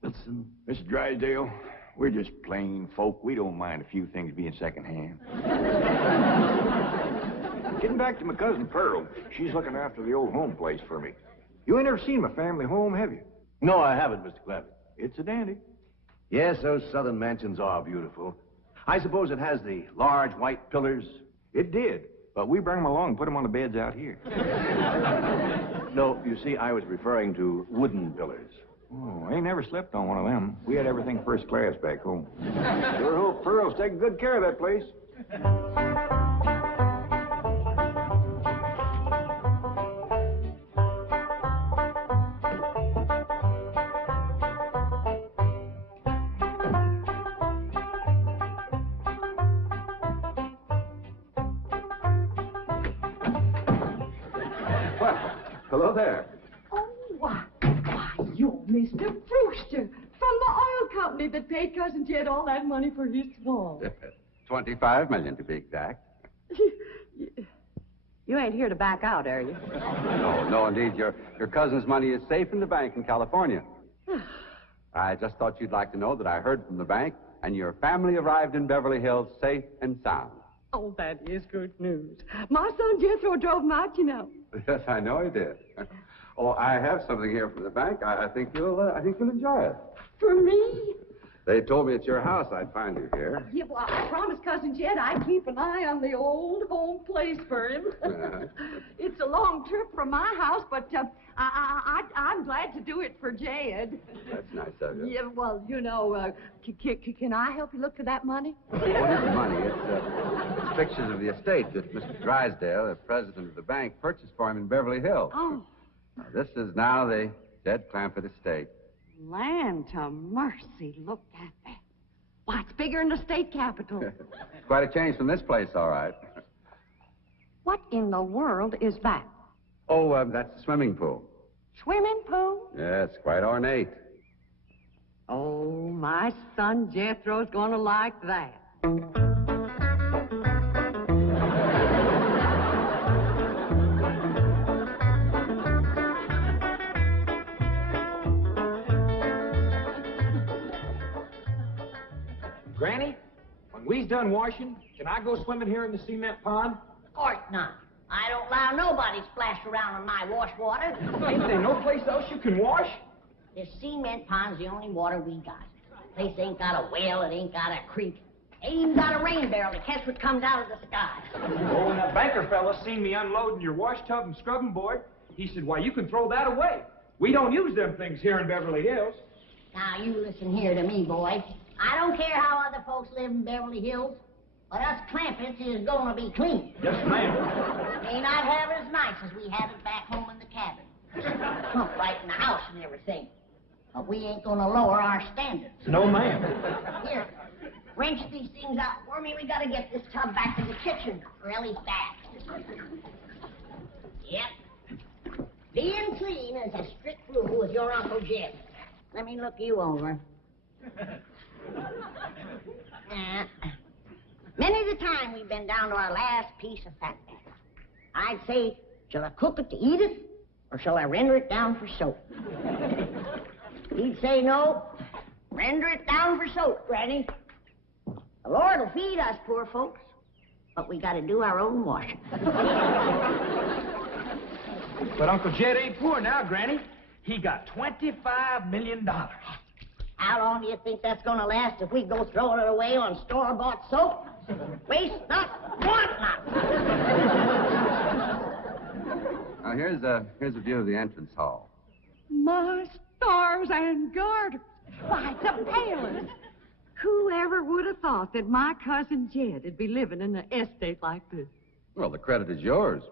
Wilson. Mr. Drysdale, we're just plain folk. We don't mind a few things being secondhand. Getting back to my cousin Pearl, she's looking after the old home place for me. You ain't never seen my family home, have you? No, I haven't, Mr. Clampett. It's a dandy. Yes, those southern mansions are beautiful. I suppose it has the large white pillars. It did, but we bring them along and put them on the beds out here. No, you see, I was referring to wooden pillars. Oh, I ain't never slept on one of them. We had everything first class back home. Sure hope Pearl's taking good care of that place. Hello there. Oh, why, you're Mr. Brewster from the oil company that paid Cousin Jed all that money for his swamp. 25 million to be exact. You ain't here to back out, are you? No, indeed. Your cousin's money is safe in the bank in California. I just thought you'd like to know that I heard from the bank, and your family arrived in Beverly Hills safe and sound. Oh, that is good news. My son Jethro drove him out, you know. Yes, I know he did. Oh, I have something here from the bank. I think you'll enjoy it. For me? They told me at your house I'd find you here. Yeah, well, I promised Cousin Jed I'd keep an eye on the old home place for him. It's a long trip from my house, but I'm glad to do it for Jed. That's nice of you. Yeah, well, you know, can I help you look for that money? What is the money? It's pictures of the estate that Mr. Drysdale, the president of the bank, purchased for him in Beverly Hills. Oh. Now, this is now the Jed Clampett estate. Land to mercy, look at that. Why, it's bigger than the state capitol. It's quite a change from this place, all right. What in the world is that? Oh, that's the swimming pool. Swimming pool? Yes, quite ornate. Oh, my son Jethro's gonna like that. Granny, when we's done washing, can I go swimming here in the cement pond? Of course not. I don't allow nobody to splash around in my wash water. Ain't there no place else you can wash? This cement pond's the only water we got. Place ain't got a well, it ain't got a creek. Ain't even got a rain barrel to catch what comes out of the sky. Oh, and that banker fella seen me unloading your wash tub and scrubbing board. He said, why, you can throw that away. We don't use them things here in Beverly Hills. Now, you listen here to me, boy. I don't care how other folks live in Beverly Hills, but us Clampetts is gonna be clean. Yes, ma'am. May not have it as nice as we have it back home in the cabin. Pump right in the house and everything. But we ain't gonna lower our standards. No, ma'am. Here, wrench these things out for me. We gotta get this tub back to the kitchen really fast. Yep. Being clean is a strict rule with your Uncle Jed. Let me look you over. Many's the time we've been down to our last piece of fat batter. I'd say, shall I cook it to eat it, or shall I render it down for soap? He'd say no. Render it down for soap, Granny. The Lord will feed us poor folks, but we gotta do our own washing. But Uncle Jed ain't poor now, Granny. He got $25 million. How long do you think that's gonna last if we go throwing it away on store-bought soap? Waste not, want not. Now, here's a view of the entrance hall. My stars and garters. Why, the palace. Whoever would have thought that my cousin Jed would be living in an estate like this? Well, the credit is yours.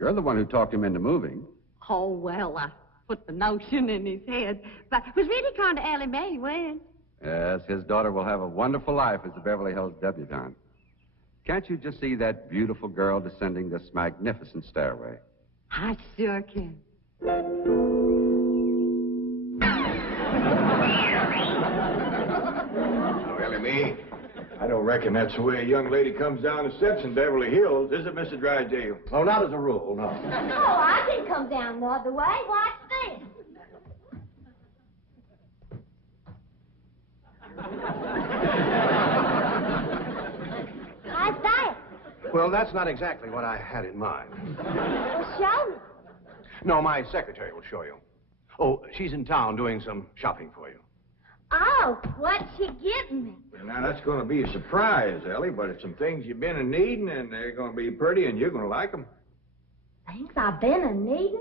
You're the one who talked him into moving. Oh, well, I put the notion in his head, but it was really kind of Allie Mae when. Yes, his daughter will have a wonderful life as a Beverly Hills debutante. Can't you just see that beautiful girl descending this magnificent stairway? I sure can. Really, me? I don't reckon that's the way a young lady comes down the steps in Beverly Hills, is it, Mr. Drysdale? Oh, not as a rule, no. Oh, I can come down the other way. Watch this. How's that? Well, that's not exactly what I had in mind. Well, show me. No, my secretary will show you. Oh, she's in town doing some shopping for you. Oh, what's she getting me? Now, that's going to be a surprise, Ellie, but it's some things you've been needing, and they're going to be pretty, and you're going to like them. Things I've been a-needing?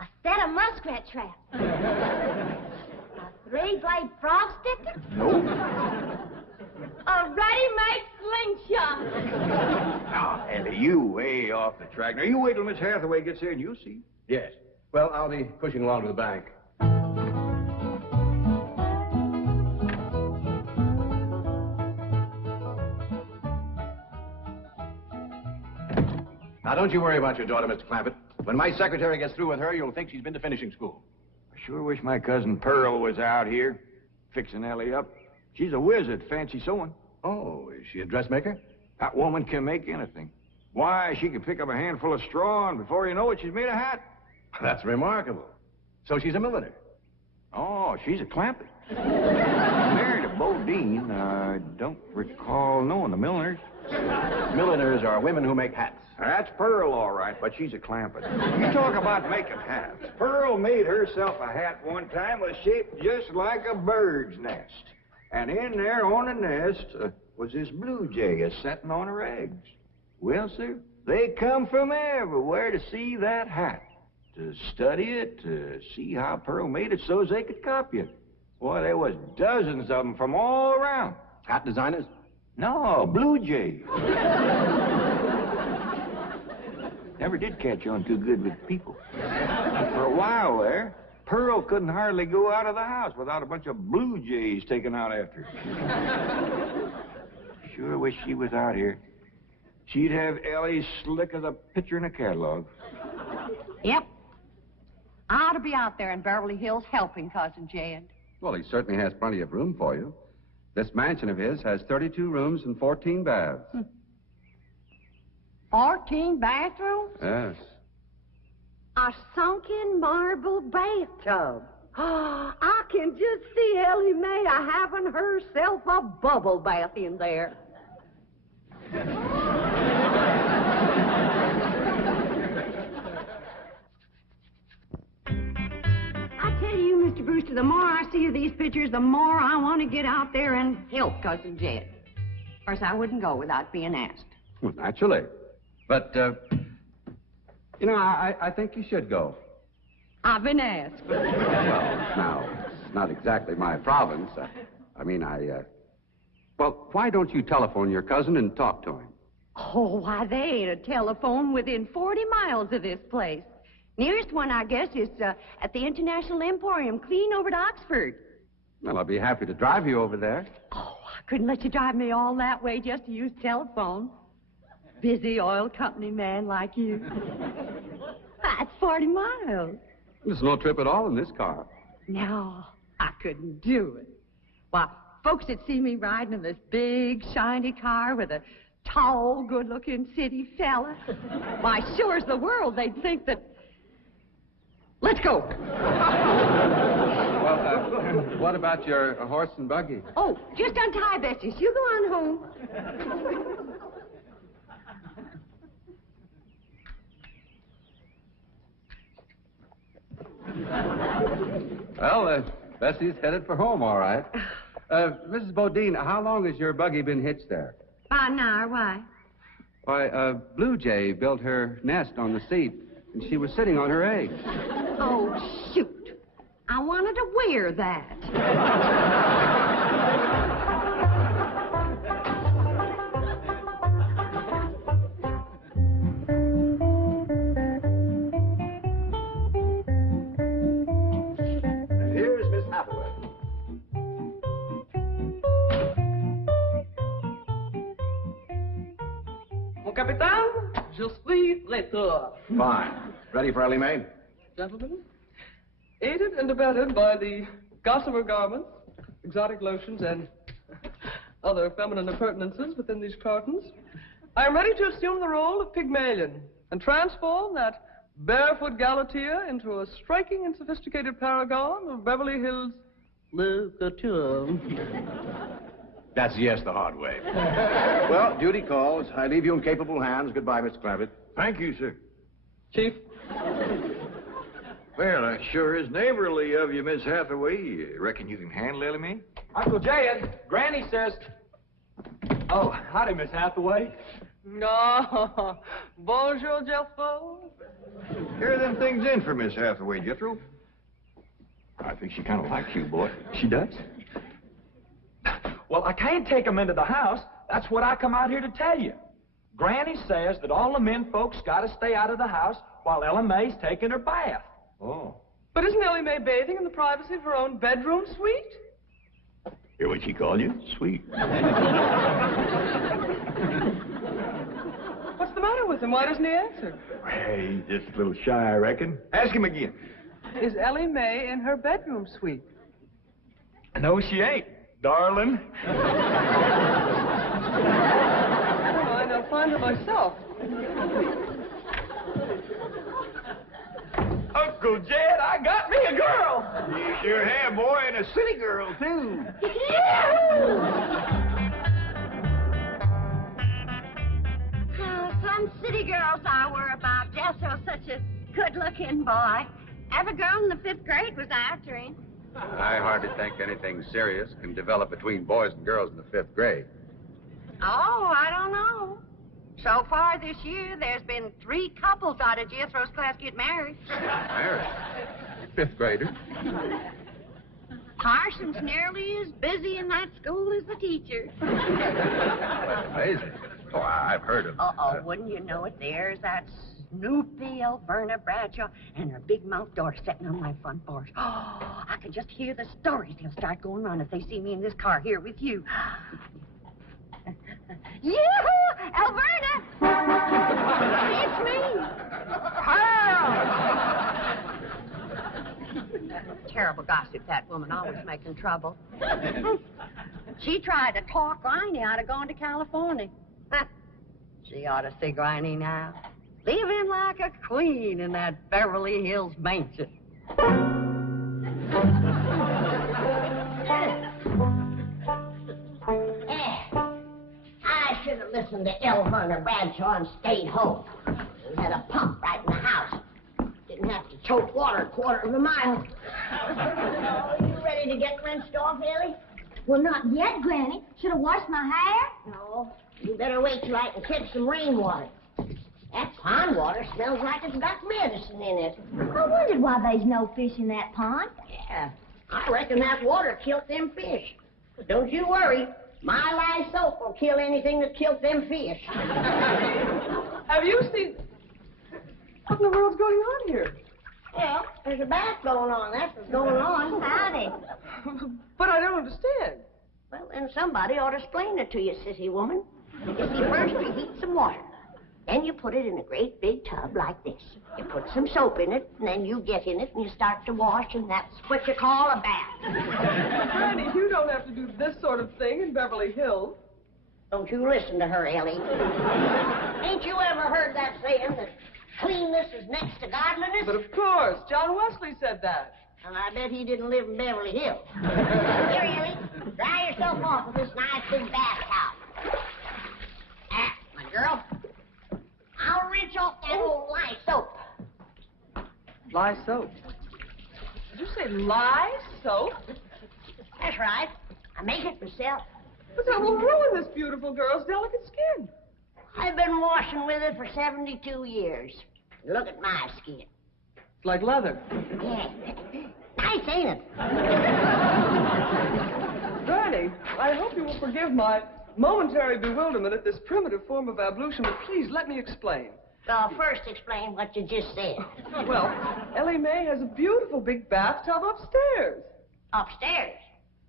A set of muskrat traps. A three-blade frog sticker? Nope. A ready-made slingshot. Now, Ellie, you way off the track. Now, you wait till Miss Hathaway gets here, and you'll see. Yes. Well, I'll be pushing along to the bank. Now, don't you worry about your daughter, Mr. Clampett. When my secretary gets through with her, you'll think she's been to finishing school. I sure wish my cousin Pearl was out here fixing Ellie up. She's a whiz at fancy sewing. Oh, is she a dressmaker? That woman can make anything. Why, she can pick up a handful of straw, and before you know it, she's made a hat. That's remarkable. So she's a milliner. Oh, she's a Clampett. Married a Bodine. I don't recall knowing the milliners. Milliners are women who make hats. That's Pearl, all right, but she's a Clampett. You talk about making hats. Pearl made herself a hat one time was shaped just like a bird's nest. And in there on the nest was this blue jay a-setting on her eggs. Well, sir, they come from everywhere to see that hat, to study it, to see how Pearl made it so as they could copy it. Boy, there was dozens of them from all around. Hat designers? No, blue jays. Never did catch on too good with people. For a while there, Pearl couldn't hardly go out of the house without a bunch of blue jays taken out after her. Sure wish she was out here. She'd have Ellie slick as a picture in a catalog. Yep. I ought to be out there in Beverly Hills helping Cousin Jed. Well, he certainly has plenty of room for you. This mansion of his has 32 rooms and 14 baths. 14 bathrooms? Yes. A sunken marble bathtub. Oh, I can just see Ellie Mae having herself a bubble bath in there. I tell you, Mr. Brewster, the more I see of these pictures, the more I want to get out there and help Cousin Jed. Of course, I wouldn't go without being asked. Well, naturally. But, you know, I think you should go. I've been asked. Well, now, it's not exactly my province. Well, why don't you telephone your cousin and talk to him? Oh, why, there ain't a telephone within 40 miles of this place. Nearest one, I guess, is at the International Emporium, clean over to Oxford. Well, I'll be happy to drive you over there. Oh, I couldn't let you drive me all that way just to use telephone. Busy oil company man like you. That's 40 miles. There's no trip at all in this car. No, I couldn't do it. Why, folks that see me riding in this big, shiny car with a tall, good-looking city fella, why, sure as the world, they'd think that... Let's go. Well, what about your horse and buggy? Oh, just untie Bessie. You go on home. Well, Bessie's headed for home, all right. Mrs. Bodine, how long has your buggy been hitched there? About an hour. Why? Why, a blue jay built her nest on the seat, and she was sitting on her eggs. Oh, shoot. I wanted to wear that. Capitaine, je suis traiteur. Fine. Ready for Ellie Mae? Gentlemen, aided and abetted by the gossamer garments, exotic lotions, and other feminine appurtenances within these cartons, I am ready to assume the role of Pygmalion and transform that barefoot Galatea into a striking and sophisticated paragon of Beverly Hills literature. That's yes the hard way. Well, duty calls. I leave you in capable hands. Goodbye, Mr. Clampett. Thank you, sir. Chief? Well, that sure is neighborly of you, Miss Hathaway. You reckon you can handle Ellie Mae? Uncle Jed, Granny says... Oh, howdy, Miss Hathaway. No. Bonjour, Jethro. Here are them things in for Miss Hathaway, Jethro. I think she kind of likes you, boy. She does? Well, I can't take them into the house. That's what I come out here to tell you. Granny says that all the men folks got to stay out of the house while Ella Mae's taking her bath. Oh. But isn't Ellie Mae bathing in the privacy of her own bedroom suite? Hear what she called you? Sweet. What's the matter with him? Why doesn't he answer? Hey, he's just a little shy, I reckon. Ask him again. Is Ellie Mae in her bedroom suite? No, she ain't, darling. Fine, I'll find her myself. Uncle Jed, I got me a girl. You sure have, boy, and a city girl, too. Some city girls I were about. Jesso's such a good-looking boy. Every girl in the 5th grade was after him. I hardly think anything serious can develop between boys and girls in the 5th grade. Oh, I don't know. So far this year, there's been 3 couples out of Jethro's class get married. Married? 5th grader? Parson's nearly as busy in that school as the teacher. That's amazing. Oh, I've heard of... Uh-oh, wouldn't you know it? There's that Snoopy Alberna Bradshaw and her big mouth daughter sitting on my front porch. Oh, I can just hear the stories they'll start going on if they see me in this car here with you. Yoo-hoo! Alberna! It's me! Terrible gossip, that woman, always making trouble. She tried to talk Granny out of going to California. She ought to see Granny now. Living like a queen in that Beverly Hills mansion. I should have listened to Alberna Bradshaw and stayed home. We had a pump right in the house. Didn't have to tote water a quarter of a mile. Are you ready to get rinsed off, Ellie? Well, not yet, Granny. Should have washed my hair. No. You better wait till I can catch some rainwater. That pond water smells like it's got medicine in it. I wondered why there's no fish in that pond. Yeah. I reckon that water killed them fish. But don't you worry. My lye soap will kill anything that killed them fish. Have you seen... What in the world's going on here? Well, there's a bath going on. That's what's going on. Howdy. But I don't understand. Well, then somebody ought to explain it to you, sissy woman. You see, first you heat some water. Then you put it in a great big tub like this. You put some soap in it, and then you get in it, and you start to wash, and that's what you call a bath. Granny, you don't have to do this sort of thing in Beverly Hills. Don't you listen to her, Ellie. Ain't you ever heard that saying that cleanness is next to godliness? But of course, John Wesley said that. And I bet he didn't live in Beverly Hills. Here, Ellie, dry yourself off with this nice big bath towel. My girl, I'll rinse off that old lye soap. Lye soap? Did you say lye soap? That's right. I make it myself. But that will ruin this beautiful girl's delicate skin. I've been washing with it for 72 years. Look at my skin. It's like leather. Yeah. Nice, ain't it? Granny, I hope you will forgive my momentary bewilderment at this primitive form of ablution, but please let me explain. So first explain what you just said. Well, Ellie Mae has a beautiful big bathtub upstairs. Upstairs?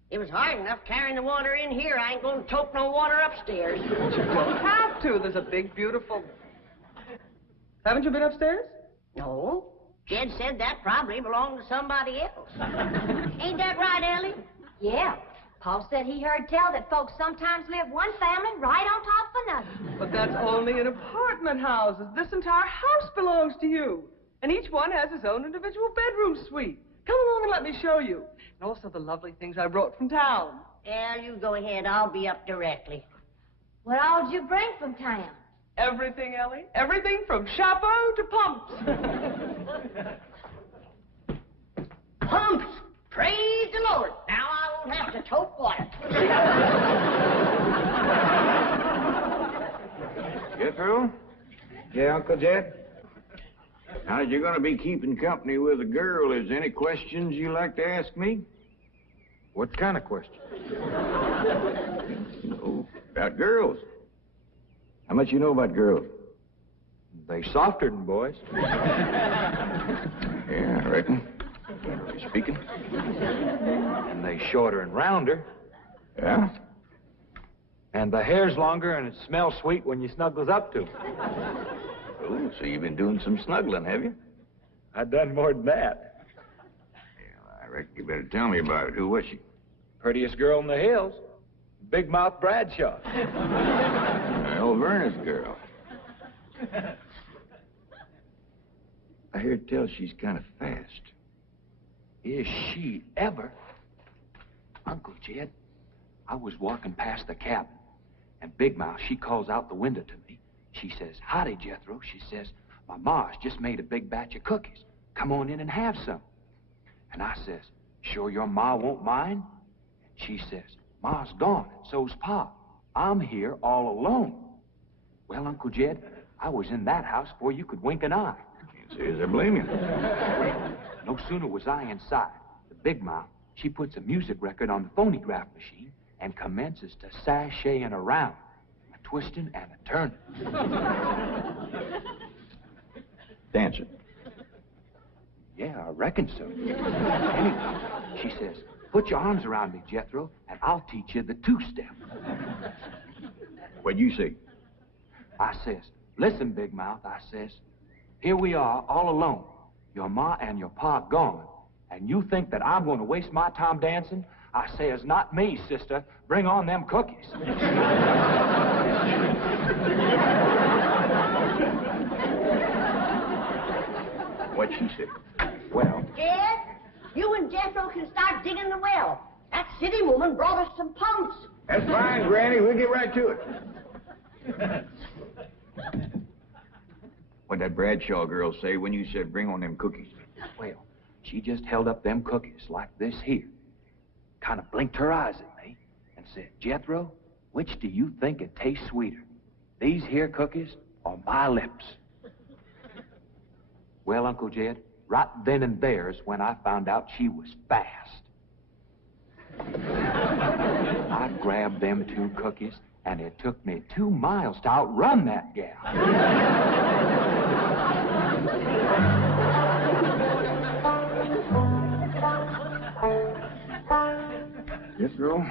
It was hard enough carrying the water in here. I ain't going to tote no water upstairs. You don't have to. There's a big, beautiful... Haven't you been upstairs? No. Jed said that probably belonged to somebody else. Ain't that right, Ellie? Yeah. Paul said he heard tell that folks sometimes live one family right on top of another. But that's only in apartment houses. This entire house belongs to you. And each one has his own individual bedroom suite. Come along and let me show you. And also the lovely things I brought from town. Yeah, you go ahead. I'll be up directly. What all did you bring from town? Everything, Ellie. Everything from chapeau to pumps. Pumps! Praise the Lord. Now I won't have to tote water. Jethro? Yeah, Uncle Jed? Now, you're going to be keeping company with a girl. Is there any questions you like to ask me? What kind of question? No, about girls. How much you know about girls? They softer than boys. Yeah, I reckon. Generally speaking. And they shorter and rounder. Yeah? And the hair's longer and it smells sweet when you snuggles up to 'em. Oh, so you've been doing some snuggling, have you? I done more than that. Yeah, I reckon you better tell me about it. Who was she? Prettiest girl in the hills. Big Mouth Bradshaw. Well, Verna's girl. I hear tell she's kind of fast. Is she ever? Uncle Jed, I was walking past the cabin, and Big Mouth, she calls out the window to me. She says, "Howdy, Jethro." She says, "My ma's just made a big batch of cookies. Come on in and have some." And I says, "Sure your ma won't mind?" And she says, "Ma's gone, and so's Pa. I'm here all alone." Well, Uncle Jed, I was in that house before you could wink an eye. Can't say as I blame you. No sooner was I inside, the Big Mouth, she puts a music record on the phonograph machine and commences to sashaying around, a twisting and a turning. Dancing. Yeah, I reckon so. Anyway, she says, "Put your arms around me, Jethro, and I'll teach you the two-step." What'd you say? I says, "Listen, Big Mouth," I says, "here we are all alone. Your ma and your pa gone. And you think that I'm going to waste my time dancing?" I says, "Not me, sister. Bring on them cookies." What'd she say? Well, Jed, you and Jethro can start digging the well. That city woman brought us some pumps. That's fine, Granny. We'll get right to it. What'd that Bradshaw girl say when you said bring on them cookies? Well, she just held up them cookies like this here. Kind of blinked her eyes at me and said, "Jethro, which do you think it tastes sweeter? These here cookies or my lips?" Well, Uncle Jed, right then and there's when I found out she was fast. I grabbed them 2 cookies, and it took me 2 miles to outrun that gal. Jethro,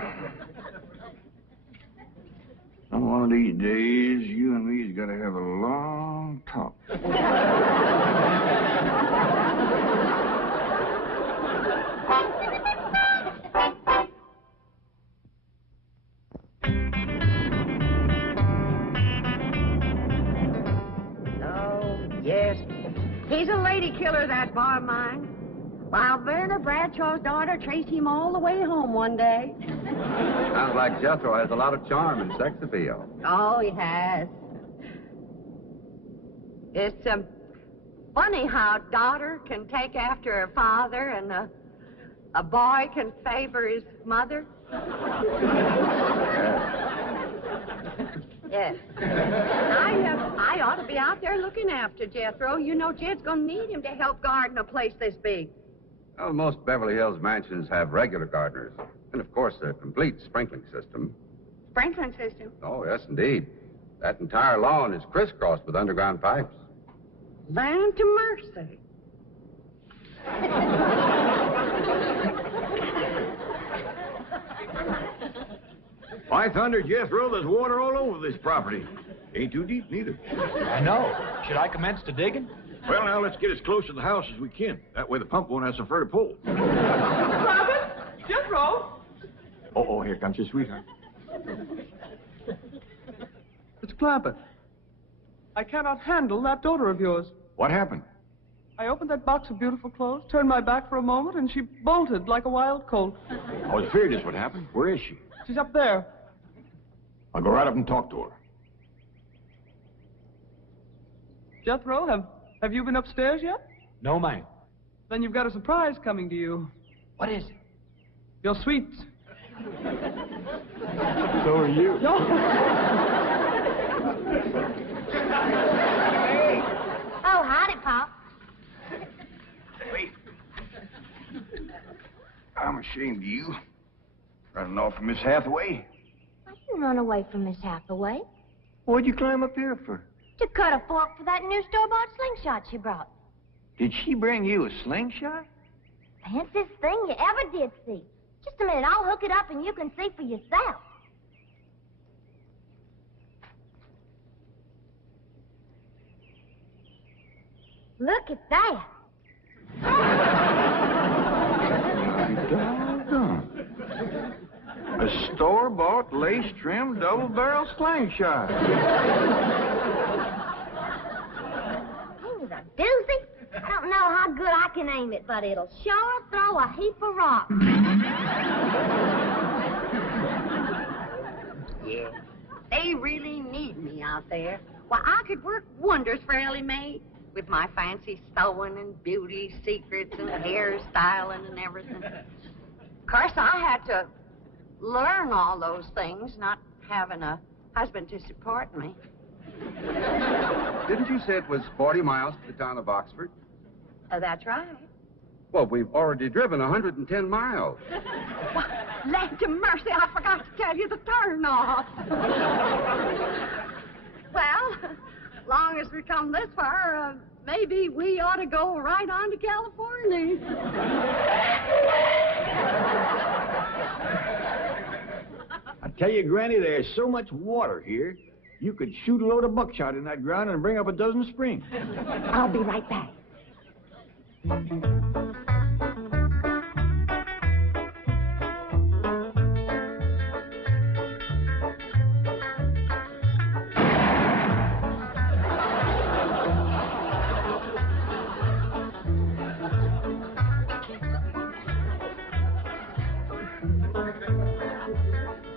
on one of these days, you and me's got to have a long talk. Oh, yes. He's a lady killer, that bar of mine. While Werner Bradshaw's daughter traced him all the way home one day. Sounds like Jethro has a lot of charm and sex appeal. Oh, he has. It's funny how a daughter can take after her father and a boy can favor his mother. Yes. I ought to be out there looking after Jethro. You know, Jed's going to need him to help garden a place this big. Well, most Beverly Hills mansions have regular gardeners. And, of course, a complete sprinkling system. Sprinkling system? Oh, yes, indeed. That entire lawn is crisscrossed with underground pipes. Land to mercy. By thunder, Jethro, there's water all over this property. Ain't too deep, neither. I know. Should I commence to digging? Well, now, let's get as close to the house as we can. That way the pump won't have so far to pull. Clampetts? Jethro? Oh, here comes your sweetheart. It's Clampett. I cannot handle that daughter of yours. What happened? I opened that box of beautiful clothes, turned my back for a moment, and she bolted like a wild colt. I was afraid this would happen. Where is she? She's up there. I'll go right up and talk to her. Jethro, have you been upstairs yet? No, ma'am. Then you've got a surprise coming to you. What is it? Your sweets. So are you. No. Oh, howdy, Pop. Wait. I'm ashamed of you. Running off from Miss Hathaway. I didn't run away from Miss Hathaway. What'd you climb up here for? To cut a fork for that new store-bought slingshot she brought. Did she bring you a slingshot? Fanciest thing you ever did see. Just a minute, I'll hook it up and you can see for yourself. Look at that. Doggone. A store-bought, lace-trimmed, double-barrel slingshot. Oh, the doozy. I don't know how good I can aim it, but it'll sure throw a heap of rocks. Yeah, they really need me out there. Well, I could work wonders for Ellie Mae with my fancy sewing and beauty secrets and hairstyling and everything. Of course, I had to learn all those things, not having a husband to support me. Didn't you say it was 40 miles to the town of Oxford? That's right. Well, we've already driven 110 miles. Land to mercy, I forgot to tell you the turn-off. Well, long as we come this far, maybe we ought to go right on to California. I tell you, Granny, there's so much water here, you could shoot a load of buckshot in that ground and bring up a dozen springs. I'll be right back.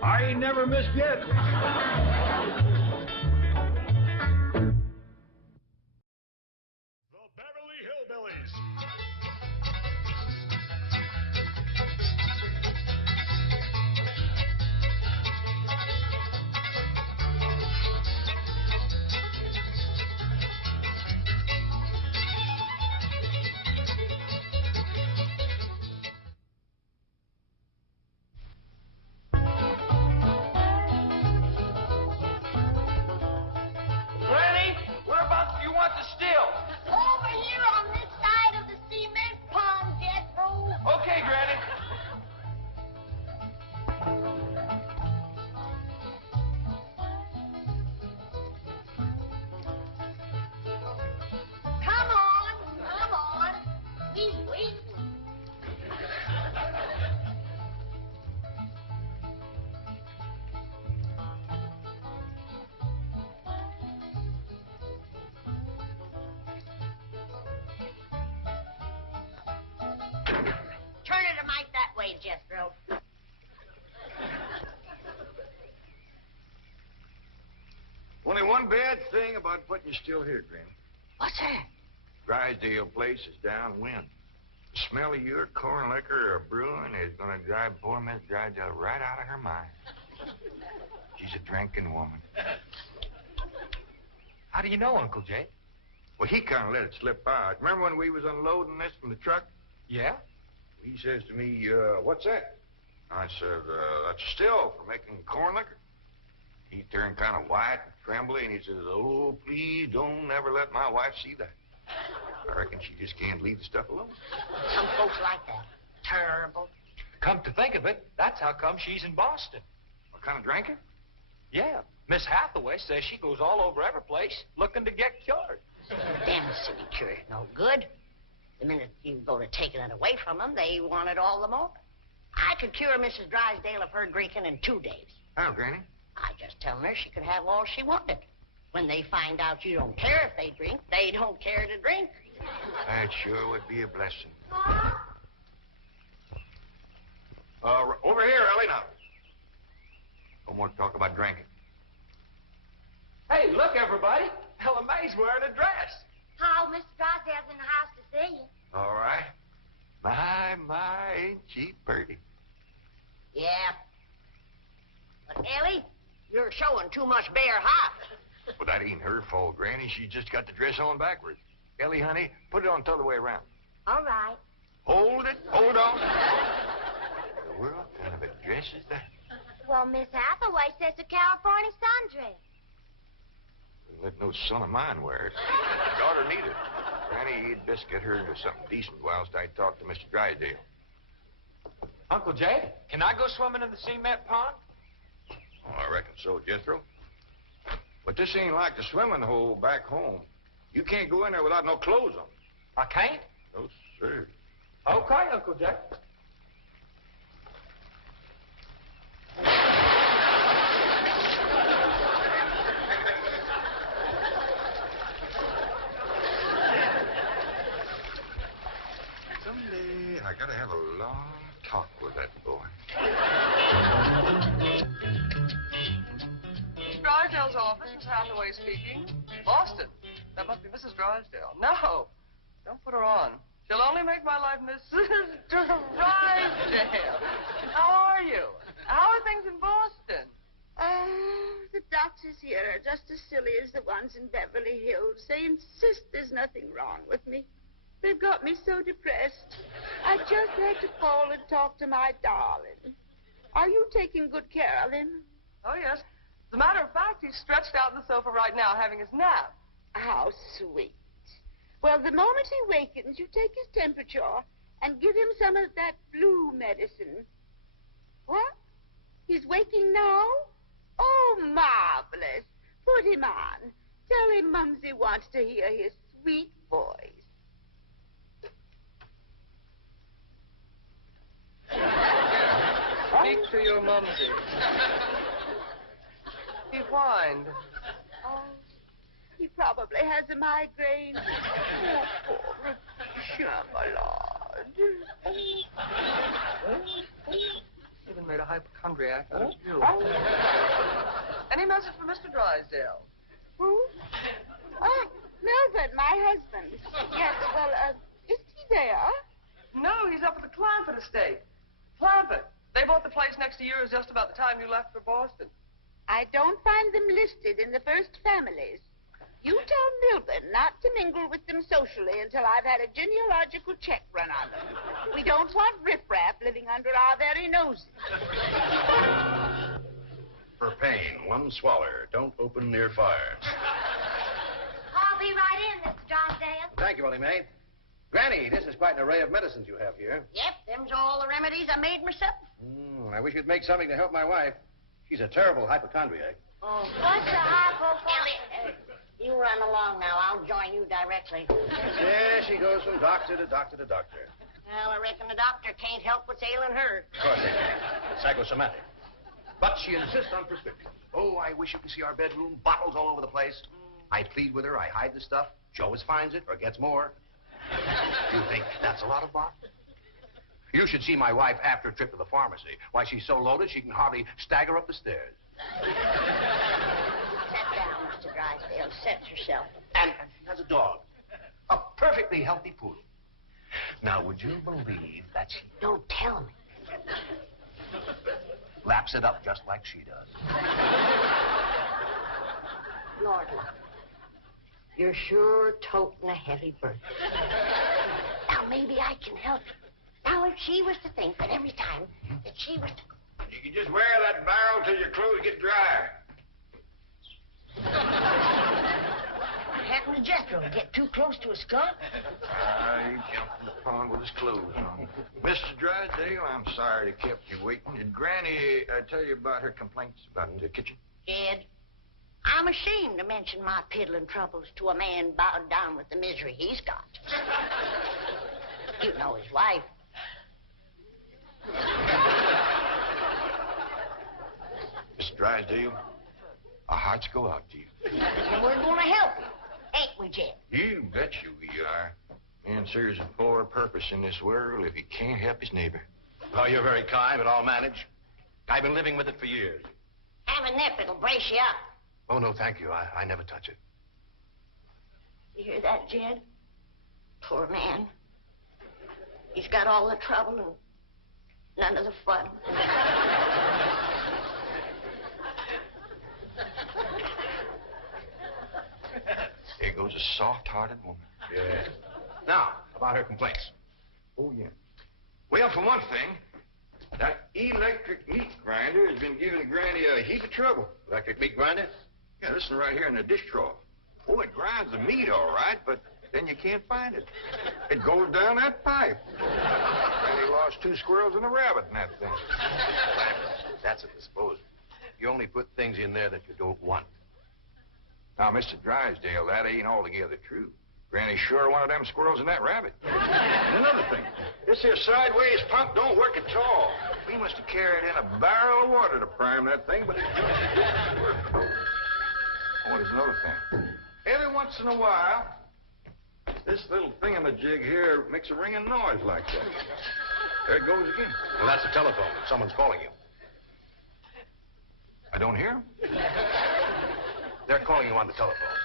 I ain't never missed yet. Granny, whereabouts do you want the still? Over here on this side of the cement pond, Jethro. Okay, Granny. Come on. He's waiting. Turn it a mite that way, Jethro. Only one bad thing about putting you still here, Granny. What's that? Drysdale place is downwind. The smell of your corn liquor or brewing is going to drive poor Miss Drysdale right out of her mind. She's a drinking woman. How do you know, Uncle Jay? Well, he kind of let it slip out. Remember when we was unloading this from the truck? Yeah? He says to me, what's that? I said, that's a still for making corn liquor. He turned kind of white and trembly, and he says, oh, please don't ever let my wife see that. I reckon she just can't leave the stuff alone. Some folks like that. Terrible. Come to think of it, that's how come she's in Boston. What kind of drinker? Yeah. Miss Hathaway says she goes all over every place looking to get cured. Them city cure no good. The minute you go to taking it away from them, they want it all the more. I could cure Mrs. Drysdale of her drinking in 2 days. How, Granny? I just tell her she could have all she wanted. When they find out you don't care if they drink, they don't care to drink. That sure would be a blessing. Over here, Ellie, now. No more talk about drinking. Hey, look, everybody. Ella Mae's wearing a dress. How, Mr. Drysdale's in the house to see you. All right. My, ain't she pretty? Yeah. But, Ellie, you're showing too much bare hop. Well, that ain't her fault, Granny. She just got the dress on backwards. Ellie, honey, put it on the other way around. All right. Hold it. Hold on. What kind of a dress is that? Well, Miss Hathaway says it's a California sundress. Let no son of mine wear it. My daughter need it. Granny, you'd best get her into something decent whilst I talk to Mr. Drysdale. Uncle Jay, can I go swimming in the cement pond? Oh, I reckon so, Jethro. But this ain't like the swimming hole back home. You can't go in there without no clothes on. I can't? No, sir. Okay, Uncle Jay. Someday I gotta have a long talk with that boy. Drysdale's office, Miss Hathaway speaking. Boston. That must be Mrs. Drysdale. No, don't put her on. She'll only make my life Mrs. Drysdale. How are you? How are things in Boston? Oh, the doctors here are just as silly as the ones in Beverly Hills. They insist there's nothing wrong with me. They've got me so depressed. I just had to call and talk to my darling. Are you taking good care of him? Oh, yes. As a matter of fact, he's stretched out on the sofa right now having his nap. How sweet. Well, the moment he wakens, you take his temperature and give him some of that flu medicine. What? He's waking now? Oh, marvelous. Put him on. Tell him Mumsy wants to hear his sweet voice. Speak to your mumsy. He whined. Oh, he probably has a migraine. Oh, poor Chamalade. Even made a hypochondriac out of you. Any message for Mr. Drysdale? Who? Oh, Melvin, my husband. Yes, well, is he there? No, he's up at the Clampett estate. Clampett. They bought the place next to yours just about the time you left for Boston. I don't find them listed in the first families. You tell Milburn not to mingle with them socially until I've had a genealogical check run on them. We don't want riffraff living under our very noses. For pain, one swaller. Don't open near fires. I'll be right in, Mr. Drysdale. Thank you, Ellie Mae. Granny, this is quite an array of medicines you have here. Yep, them's all the remedies I made myself. I wish you'd make something to help my wife. She's a terrible hypochondriac. Oh, what's a hypochondriac? You run along now. I'll join you directly. Yeah, she goes from doctor to doctor to doctor. Well, I reckon the doctor can't help what's ailing her. Of course they can't. It's psychosomatic. But she insists on prescriptions. Oh, I wish you could see our bedroom. Bottles all over the place. I plead with her. I hide the stuff. She always finds it or gets more. You think that's a lot of bottles? You should see my wife after a trip to the pharmacy. Why, she's so loaded she can hardly stagger up the stairs. Sit down, Mr. Drysdale. Set yourself. And she has a dog. A perfectly healthy poodle. Now, would you believe that she Don't tell me. laps it up just like she does? Lord, you're sure toting a heavy burden. Now, maybe I can help you. Now, if she was to think that every time that she was to... You can just wear that barrel till your clothes get dry. What happened to Jethro? Get too close to a skunk? He jumped in the pond with his clothes on. Mr. Drysdale, I'm sorry to kept you waiting. Did Granny tell you about her complaints about the kitchen? Jed, I'm ashamed to mention my piddling troubles to a man bowed down with the misery he's got. You know his wife. Mr. Drysdale, our hearts go out to you. And we're going to help you, ain't we, Jed? You bet you we are. Man serves a poor purpose in this world if he can't help his neighbor. Oh, you're very kind, but I'll manage. I've been living with it for years. Have a nip, it'll brace you up. Oh, no, thank you. I never touch it. You hear that, Jed? Poor man. He's got all the trouble and none of the fun. There goes a soft-hearted woman. Yeah. Now, about her complaints. Oh, yeah. Well, for one thing, that electric meat grinder has been giving Granny a heap of trouble. Electric meat grinder? Yeah, listen right here in the dish trough. Oh, it grinds the meat all right, but then you can't find it. It goes down that pipe. Granny lost 2 squirrels and a rabbit in that thing. That's a disposal. You only put things in there that you don't want. Now, Mr. Drysdale, that ain't altogether true. Granny sure wanted them squirrels and that rabbit. And another thing, this here sideways pump don't work at all. We must have carried in a barrel of water to prime that thing, but it doesn't work. Oh, there's another thing. Every once in a while, this little thingamajig here makes a ringing noise like that. There it goes again. Well, that's the telephone. Someone's calling you. I don't hear him. They're calling you on the telephone.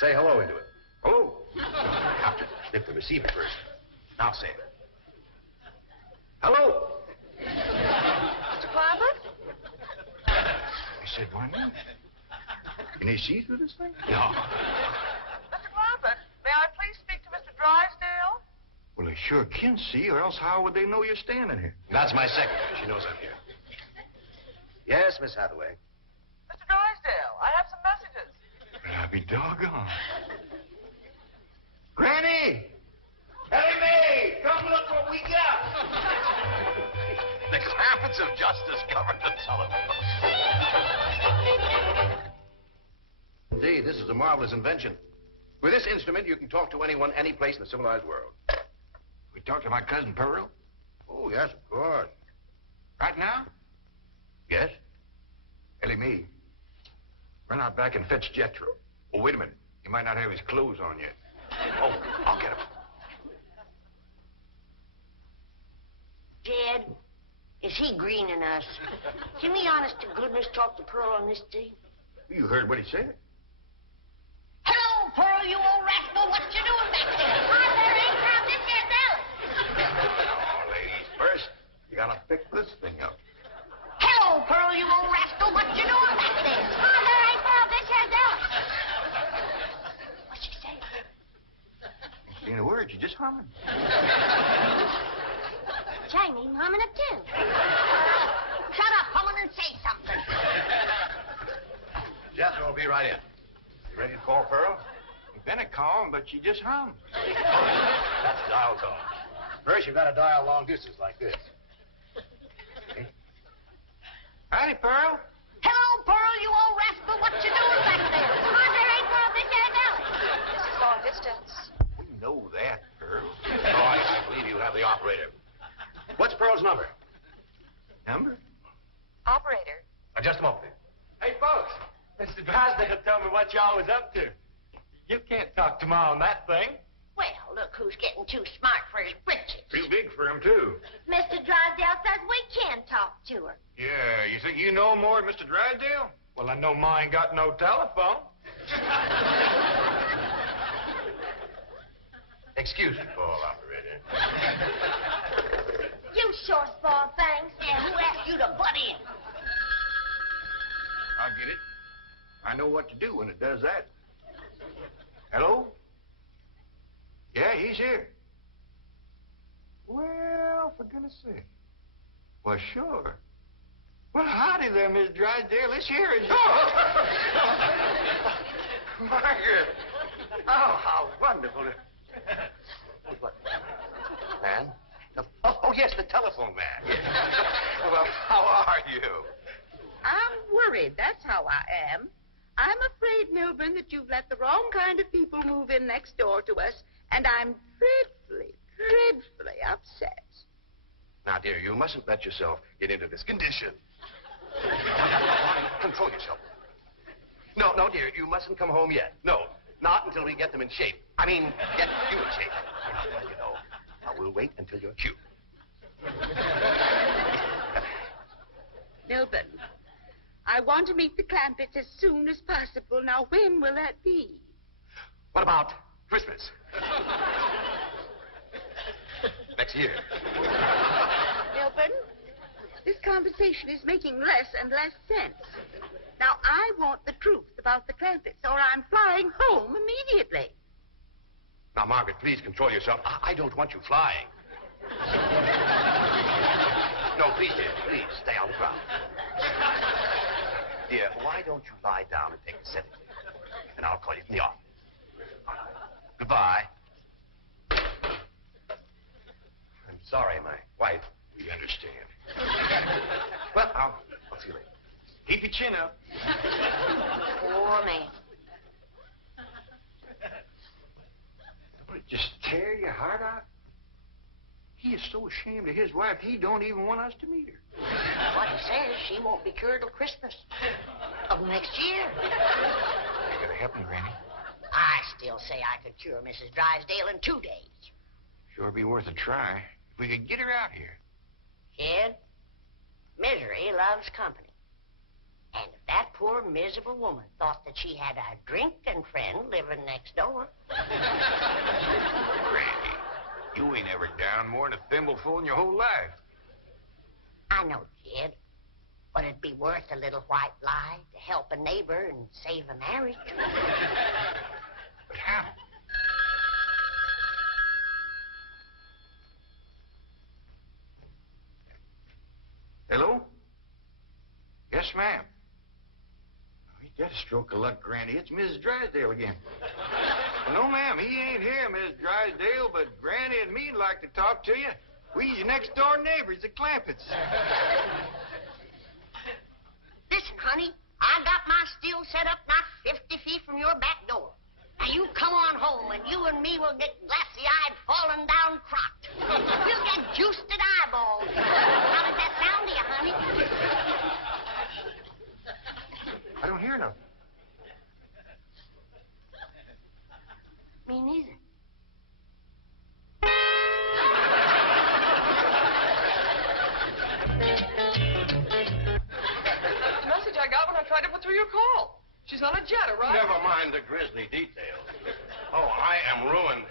Say hello into it. Hello. Have to snip the receiver first. Now say it. Hello. Mr. Clampetts? I said, why not? Can they see through this thing? No. Mr. Clampetts, may I please speak to Mr. Drysdale? Well, they sure can see, or else how would they know you're standing here? That's my secretary. She knows I'm here. Yes, Miss Hathaway. Mr. Drysdale, I have some messages. I'll be doggone. Granny! Hey, May! Come look what we got! The Clampetts of Justice covered the telephone. Indeed, this is a marvelous invention. With this instrument, you can talk to anyone, any place in the civilized world. We talk to my cousin Pearl? Oh, yes, of course. Right now? Yes? Ellie Mae, run out back and fetch Jethro. Oh, wait a minute. He might not have his clothes on yet. Oh, I'll get him. Jed, is he greening us? Can we, honest to goodness, talk to Pearl on this thing? You heard what he said. Hello, Pearl, you old rascal. What you doing back there? I'm there ain't found this here Dallas. Oh, ladies, first, you gotta pick this thing up. Hello, Pearl, you old rascal. What you doing back there? I'm there ain't found this here Dallas. What's she saying? Ain't saying a word. She's just humming. Chinese humming it too. Shut up, humming, and say something. Jethro will be right in. You ready to call Pearl? You've been a calm, but she just hums. That's a dial tone. First, you've got to dial long distance like this. Howdy, Pearl. Hello, Pearl, you old rascal. What you doing back there? I'm there ain't found this here Dallas. This is long distance. We know that, Pearl. Oh, I believe you have the operator. What's Pearl's number? Number? Operator. Just a moment. Hey, folks, Mr. Drysdale told me what y'all was up to. You can't talk to Ma on that thing. Well, look who's getting too smart for his britches. Too big for him, too. Mr. Drysdale says we can talk to her. Yeah, you think you know more than Mr. Drysdale? Well, I know Ma ain't got no telephone. Excuse me, Paul, operator. You sure spoil things. And who asked you to butt in? I'll get it. I know what to do when it does that. Hello? Yeah, he's here. Well, for goodness sake. Well, sure. Well, howdy there, Miss Drysdale. Let's hear it. Margaret! Oh, how wonderful. What? Man? Oh, yes, the telephone man. Well, how are you? I'm worried. That's how I am. I'm afraid, Milburn, that you've let the wrong kind of people move in next door to us, and I'm dreadfully upset. Now, dear, you mustn't let yourself get into this condition. Control yourself. No, dear, you mustn't come home yet. No. Not until we get them in shape. I mean, get you in shape. Now, you know, we'll wait until you're cute. Milburn, I want to meet the Clampetts as soon as possible. Now, when will that be? What about Christmas? Next year. Milburn, this conversation is making less and less sense. Now, I want the truth about the Clampetts, or I'm flying home immediately. Now, Margaret, please control yourself. I don't want you flying. No, please, dear. Please, stay on the ground. Dear, why don't you lie down and take a sedative? And I'll call you from the office. All right. Goodbye. I'm sorry, my wife. We understand. Well, I'll see you later. Keep your chin up. Poor man. Would it just tear your heart out? He is so ashamed of his wife, he don't even want us to meet her. What he says, she won't be cured till Christmas of next year. You gotta help him, Granny. I still say I could cure Mrs. Drysdale in 2 days. Sure be worth a try. If we could get her out here. Kid, misery loves company. And if that poor, miserable woman thought that she had a drinking friend living next door... Granny, you ain't ever down more than a thimbleful in your whole life. I know, kid. But it'd be worth a little white lie to help a neighbor and save a marriage. But how? Hello? Yes, ma'am. Ain't that a stroke of luck, Granny? It's Mrs. Drysdale again. Well, no, ma'am, he ain't here, Miss Drysdale, but Granny and me'd like to talk to you. We's your next-door neighbors, the Clampetts. Listen, honey, I got my still set up not 50 feet from your back door. Now, you come on home, and you and me will get glassy-eyed, falling down crocked. We'll get juiced at eyeballs. How does that sound to you, honey? I don't hear nothing. Me neither. The message I got when I tried to put through your call. She's on a jet, right? Never mind the grisly details. Oh, I am ruined.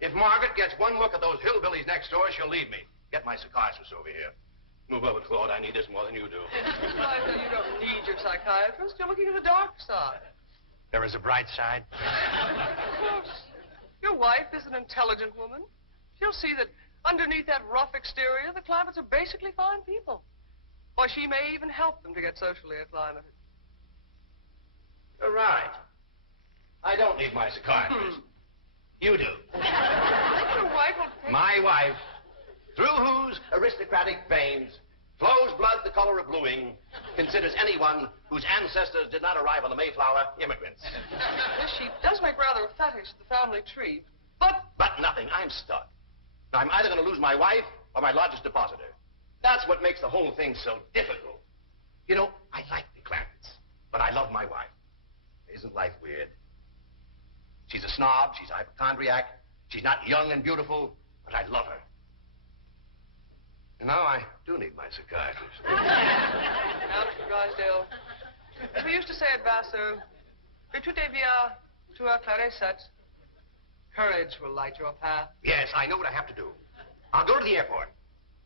If Margaret gets one look at those hillbillies next door, she'll leave me. Get my psychiatrist over here. Move over, Claude. I need this more than you do. I know you don't need your psychiatrist. You're looking at the dark side. There is a bright side. Of course. Your wife is an intelligent woman. She'll see that underneath that rough exterior, the Clampetts are basically fine people. Or she may even help them to get socially acclimated. You're right. I don't need my psychiatrist. You do. Your wife will... My wife, through whose aristocratic veins flows blood the color of bluing, considers anyone whose ancestors did not arrive on the Mayflower immigrants. Yes, she does make rather a fetish of the family tree, but... But nothing. I'm stuck. Now, I'm either going to lose my wife or my largest depositor. That's what makes the whole thing so difficult. You know, I like the Clampetts, but I love my wife. Isn't life weird? She's a snob. She's a hypochondriac. She's not young and beautiful, but I love her. And now I do need my psychiatrist. Now, Mr. Drysdale, as we used to say at Vassar, tout devient tout éclairé. Courage will light your path. Yes, I know what I have to do. I'll go to the airport.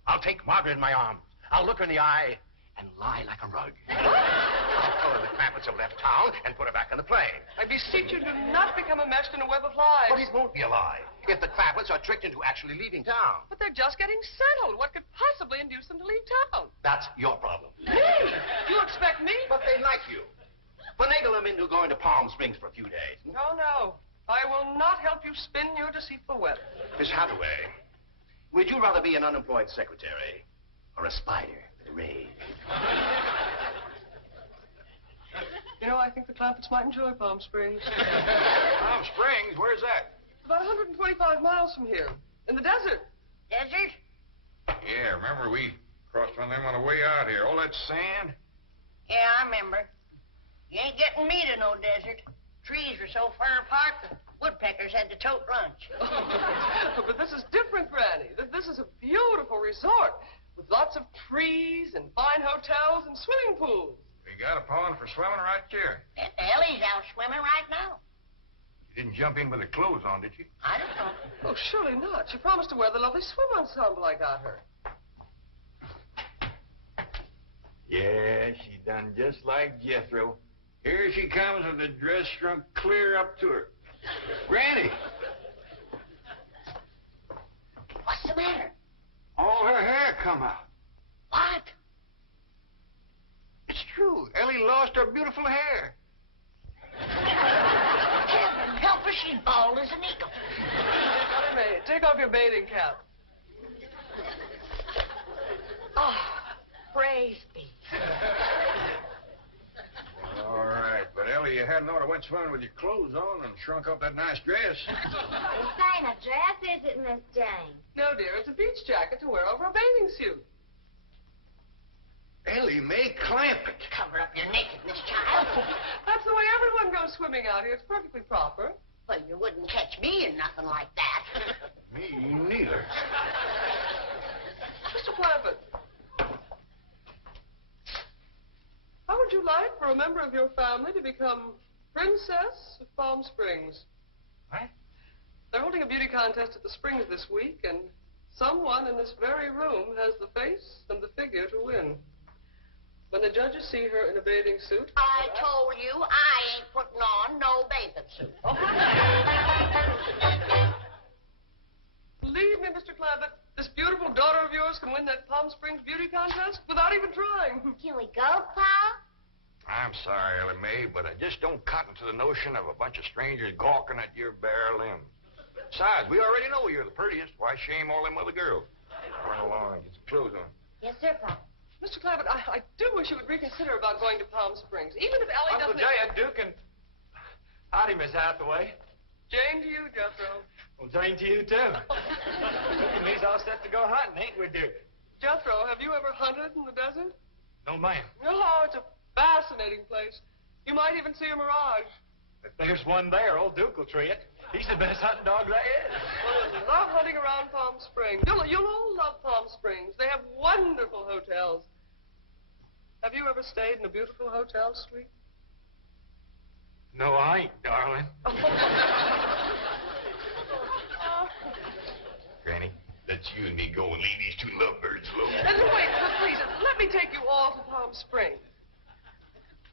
I'll take Margaret in my arms. I'll look her in the eye and lie like a rug. I'll tell her the Clampetts have left town and put her back on the plane. I beseech you, do not become enmeshed in a web of lies. But it won't be a lie if the Clampetts are tricked into actually leaving town. But they're just getting settled. What could possibly induce them to leave town? That's your problem. Me? You expect me? But they like you. Finagle them into going to Palm Springs for a few days. No, no. I will not help you spin your deceitful web. Miss Hathaway, would you rather be an unemployed secretary or a spider with a raid? You know, I think the Clampetts might enjoy Palm Springs. Palm Springs? Where's that? About 125 miles from here. In the desert. Desert? Yeah, remember we crossed on them on the way out here. All that sand? Yeah, I remember. You ain't getting me to no desert. Trees were so far apart, the woodpeckers had to tote lunch. But this is different, Granny. This is a beautiful resort with lots of trees and fine hotels and swimming pools. We got a pond for swimming right here. And Ellie's out swimming right now. You didn't jump in with her clothes on, did you? I don't know. Oh, surely not. She promised to wear the lovely swim ensemble I got her. Yeah, she done just like Jethro. Here she comes with the dress shrunk clear up to her. Granny! What's the matter? All her hair come out. What? It's true. Ellie lost her beautiful hair. Heaven help her, she's bald as an eagle. Ellie Mae, take off your bathing cap. Oh, praise be. All right, but Ellie, you hadn't ought to went swimming with your clothes on and shrunk up that nice dress. This ain't a dress, is it, Miss Jane? No, dear, it's a beach jacket to wear over a bathing suit. Ellie Mae Clampett. Cover up your nakedness, child. That's the way everyone goes swimming out here. It's perfectly proper. Well, you wouldn't catch me in nothing like that. Me neither. Mr. Clampett, how would you like for a member of your family to become Princess of Palm Springs? What? They're holding a beauty contest at the Springs this week, and someone in this very room has the face and the figure to win. When the judges see her in a bathing suit... I told you I ain't putting on no bathing suit. Believe me, Mr. Clampett, this beautiful daughter of yours can win that Palm Springs beauty contest without even trying. Can we go, Pa? I'm sorry, Ellie Mae, but I just don't cotton to the notion of a bunch of strangers gawking at your bare limbs. Besides, we already know you're the prettiest. Why shame all them other girls? Run along and get some clothes on. Yes, sir, Pa. Mr. Clampett, I do wish you would reconsider about going to Palm Springs, even if Ellie Uncle doesn't... Jay, Duke, and... Howdy, Miss Hathaway. Jane to you, Jethro. Well, Jane to you, too. Duke and me's all set to go hunting, ain't we, Duke? Jethro, have you ever hunted in the desert? No, ma'am. Oh, it's a fascinating place. You might even see a mirage. If there's one there, old Duke will tree it. He's the best hunting dog there is. Well, I love hunting around Palm Springs. You'll all love Palm Springs. They have wonderful hotels. Have you ever stayed in a beautiful hotel suite? No, I ain't, darling. Granny, let's you and me go and leave these two lovebirds alone. Wait, please, let me take you all to Palm Springs.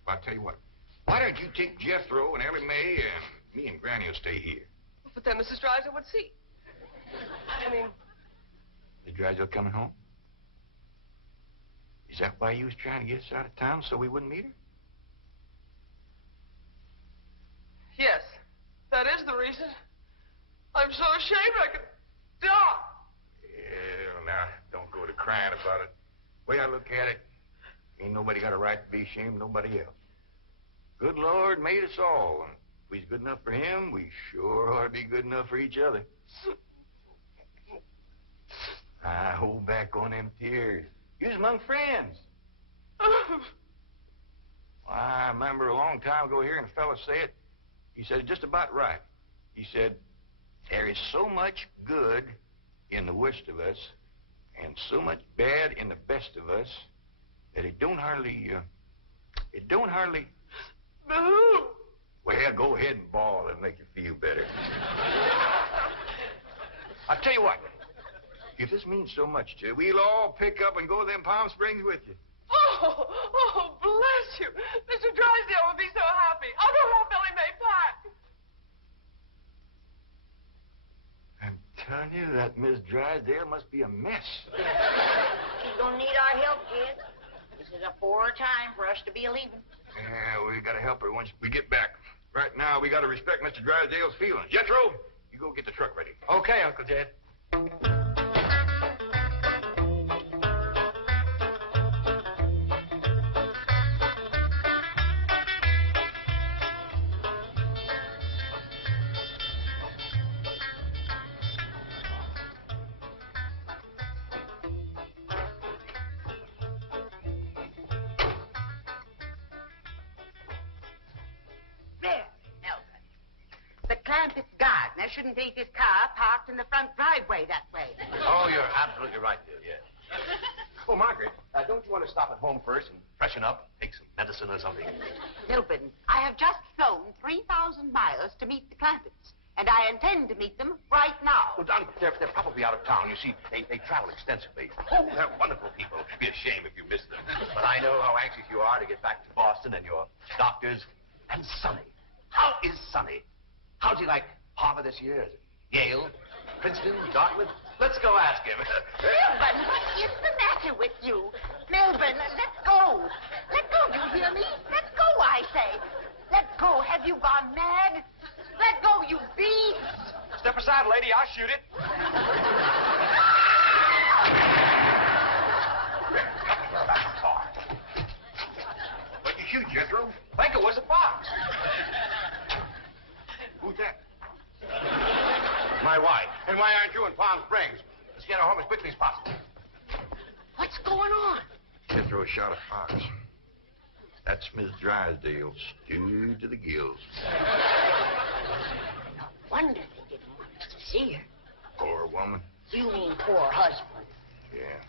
I'll tell you what. Why don't you take Jethro and Ellie Mae and me and Granny will stay here. But then Mrs. Drysdale would see. I mean... Is Drysdale coming home? Is that why you was trying to get us out of town, so we wouldn't meet her? Yes, that is the reason. I'm so ashamed I could die. Yeah, now, don't go to crying about it. The way I look at it, ain't nobody got a right to be ashamed of nobody else. Good Lord made us all, and if we's good enough for him, we sure ought to be good enough for each other. I hold back on them tears. You was among friends. I remember a long time ago hearing a fellow say it. He said it just about right. He said, there is so much good in the worst of us and so much bad in the best of us that it don't hardly... Well, go ahead and bawl. It'll make you feel better. I'll tell you what. If this means so much to you, we'll all pick up and go to them Palm Springs with you. Oh, bless you. Mr. Drysdale would be so happy. I'll go help Ellie Mae pack. I'm telling you, that Miss Drysdale must be a mess. She's gonna need our help, kid. This is a poor time for us to be leaving. Yeah, we gotta help her once we get back. Right now, we gotta respect Mr. Drysdale's feelings. Jethro, you go get the truck ready. Okay, Uncle Jed. shouldn't leave his car parked in the front driveway that way. Oh, you're absolutely right, dear, yes. Oh, Margaret, don't you want to stop at home first and freshen up, take some medicine or something? Milburn, I have just flown 3,000 miles to meet the Clampetts, and I intend to meet them right now. Well, Donnie, they're probably out of town. You see, they travel extensively. Oh, they're wonderful people. It'd be a shame if you missed them. But I know how anxious you are to get back to Boston and your doctors. And Sonny. How is Sonny? How's he like Harvard this year? Yale? Princeton? Dartmouth? Let's go ask him. Milburn, what is the matter with you? Milburn, let go. Let go, do you hear me? Let go, I say. Let go. Have you gone mad? Let go, you beast. Step aside, lady. I'll shoot it. What'd you shoot, Jethro? Think it was a fox. Who's that? My wife. And why aren't you in Palm Springs? Let's get her home as quickly as possible. What's going on? Jethro shot a fox. That's Miss Drysdale, stewed to the gills. No wonder they didn't want us to see her. Poor woman. You mean poor husband. Yeah.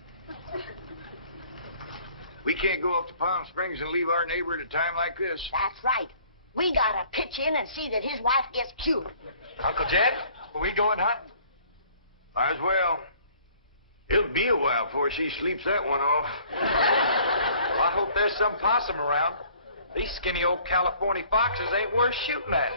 We can't go up to Palm Springs and leave our neighbor at a time like this. That's right. We gotta pitch in and see that his wife gets cured. Uncle Jed, are we going hunting? Might as well. It'll be a while before she sleeps that one off. Well, I hope there's some possum around. These skinny old California foxes ain't worth shooting at.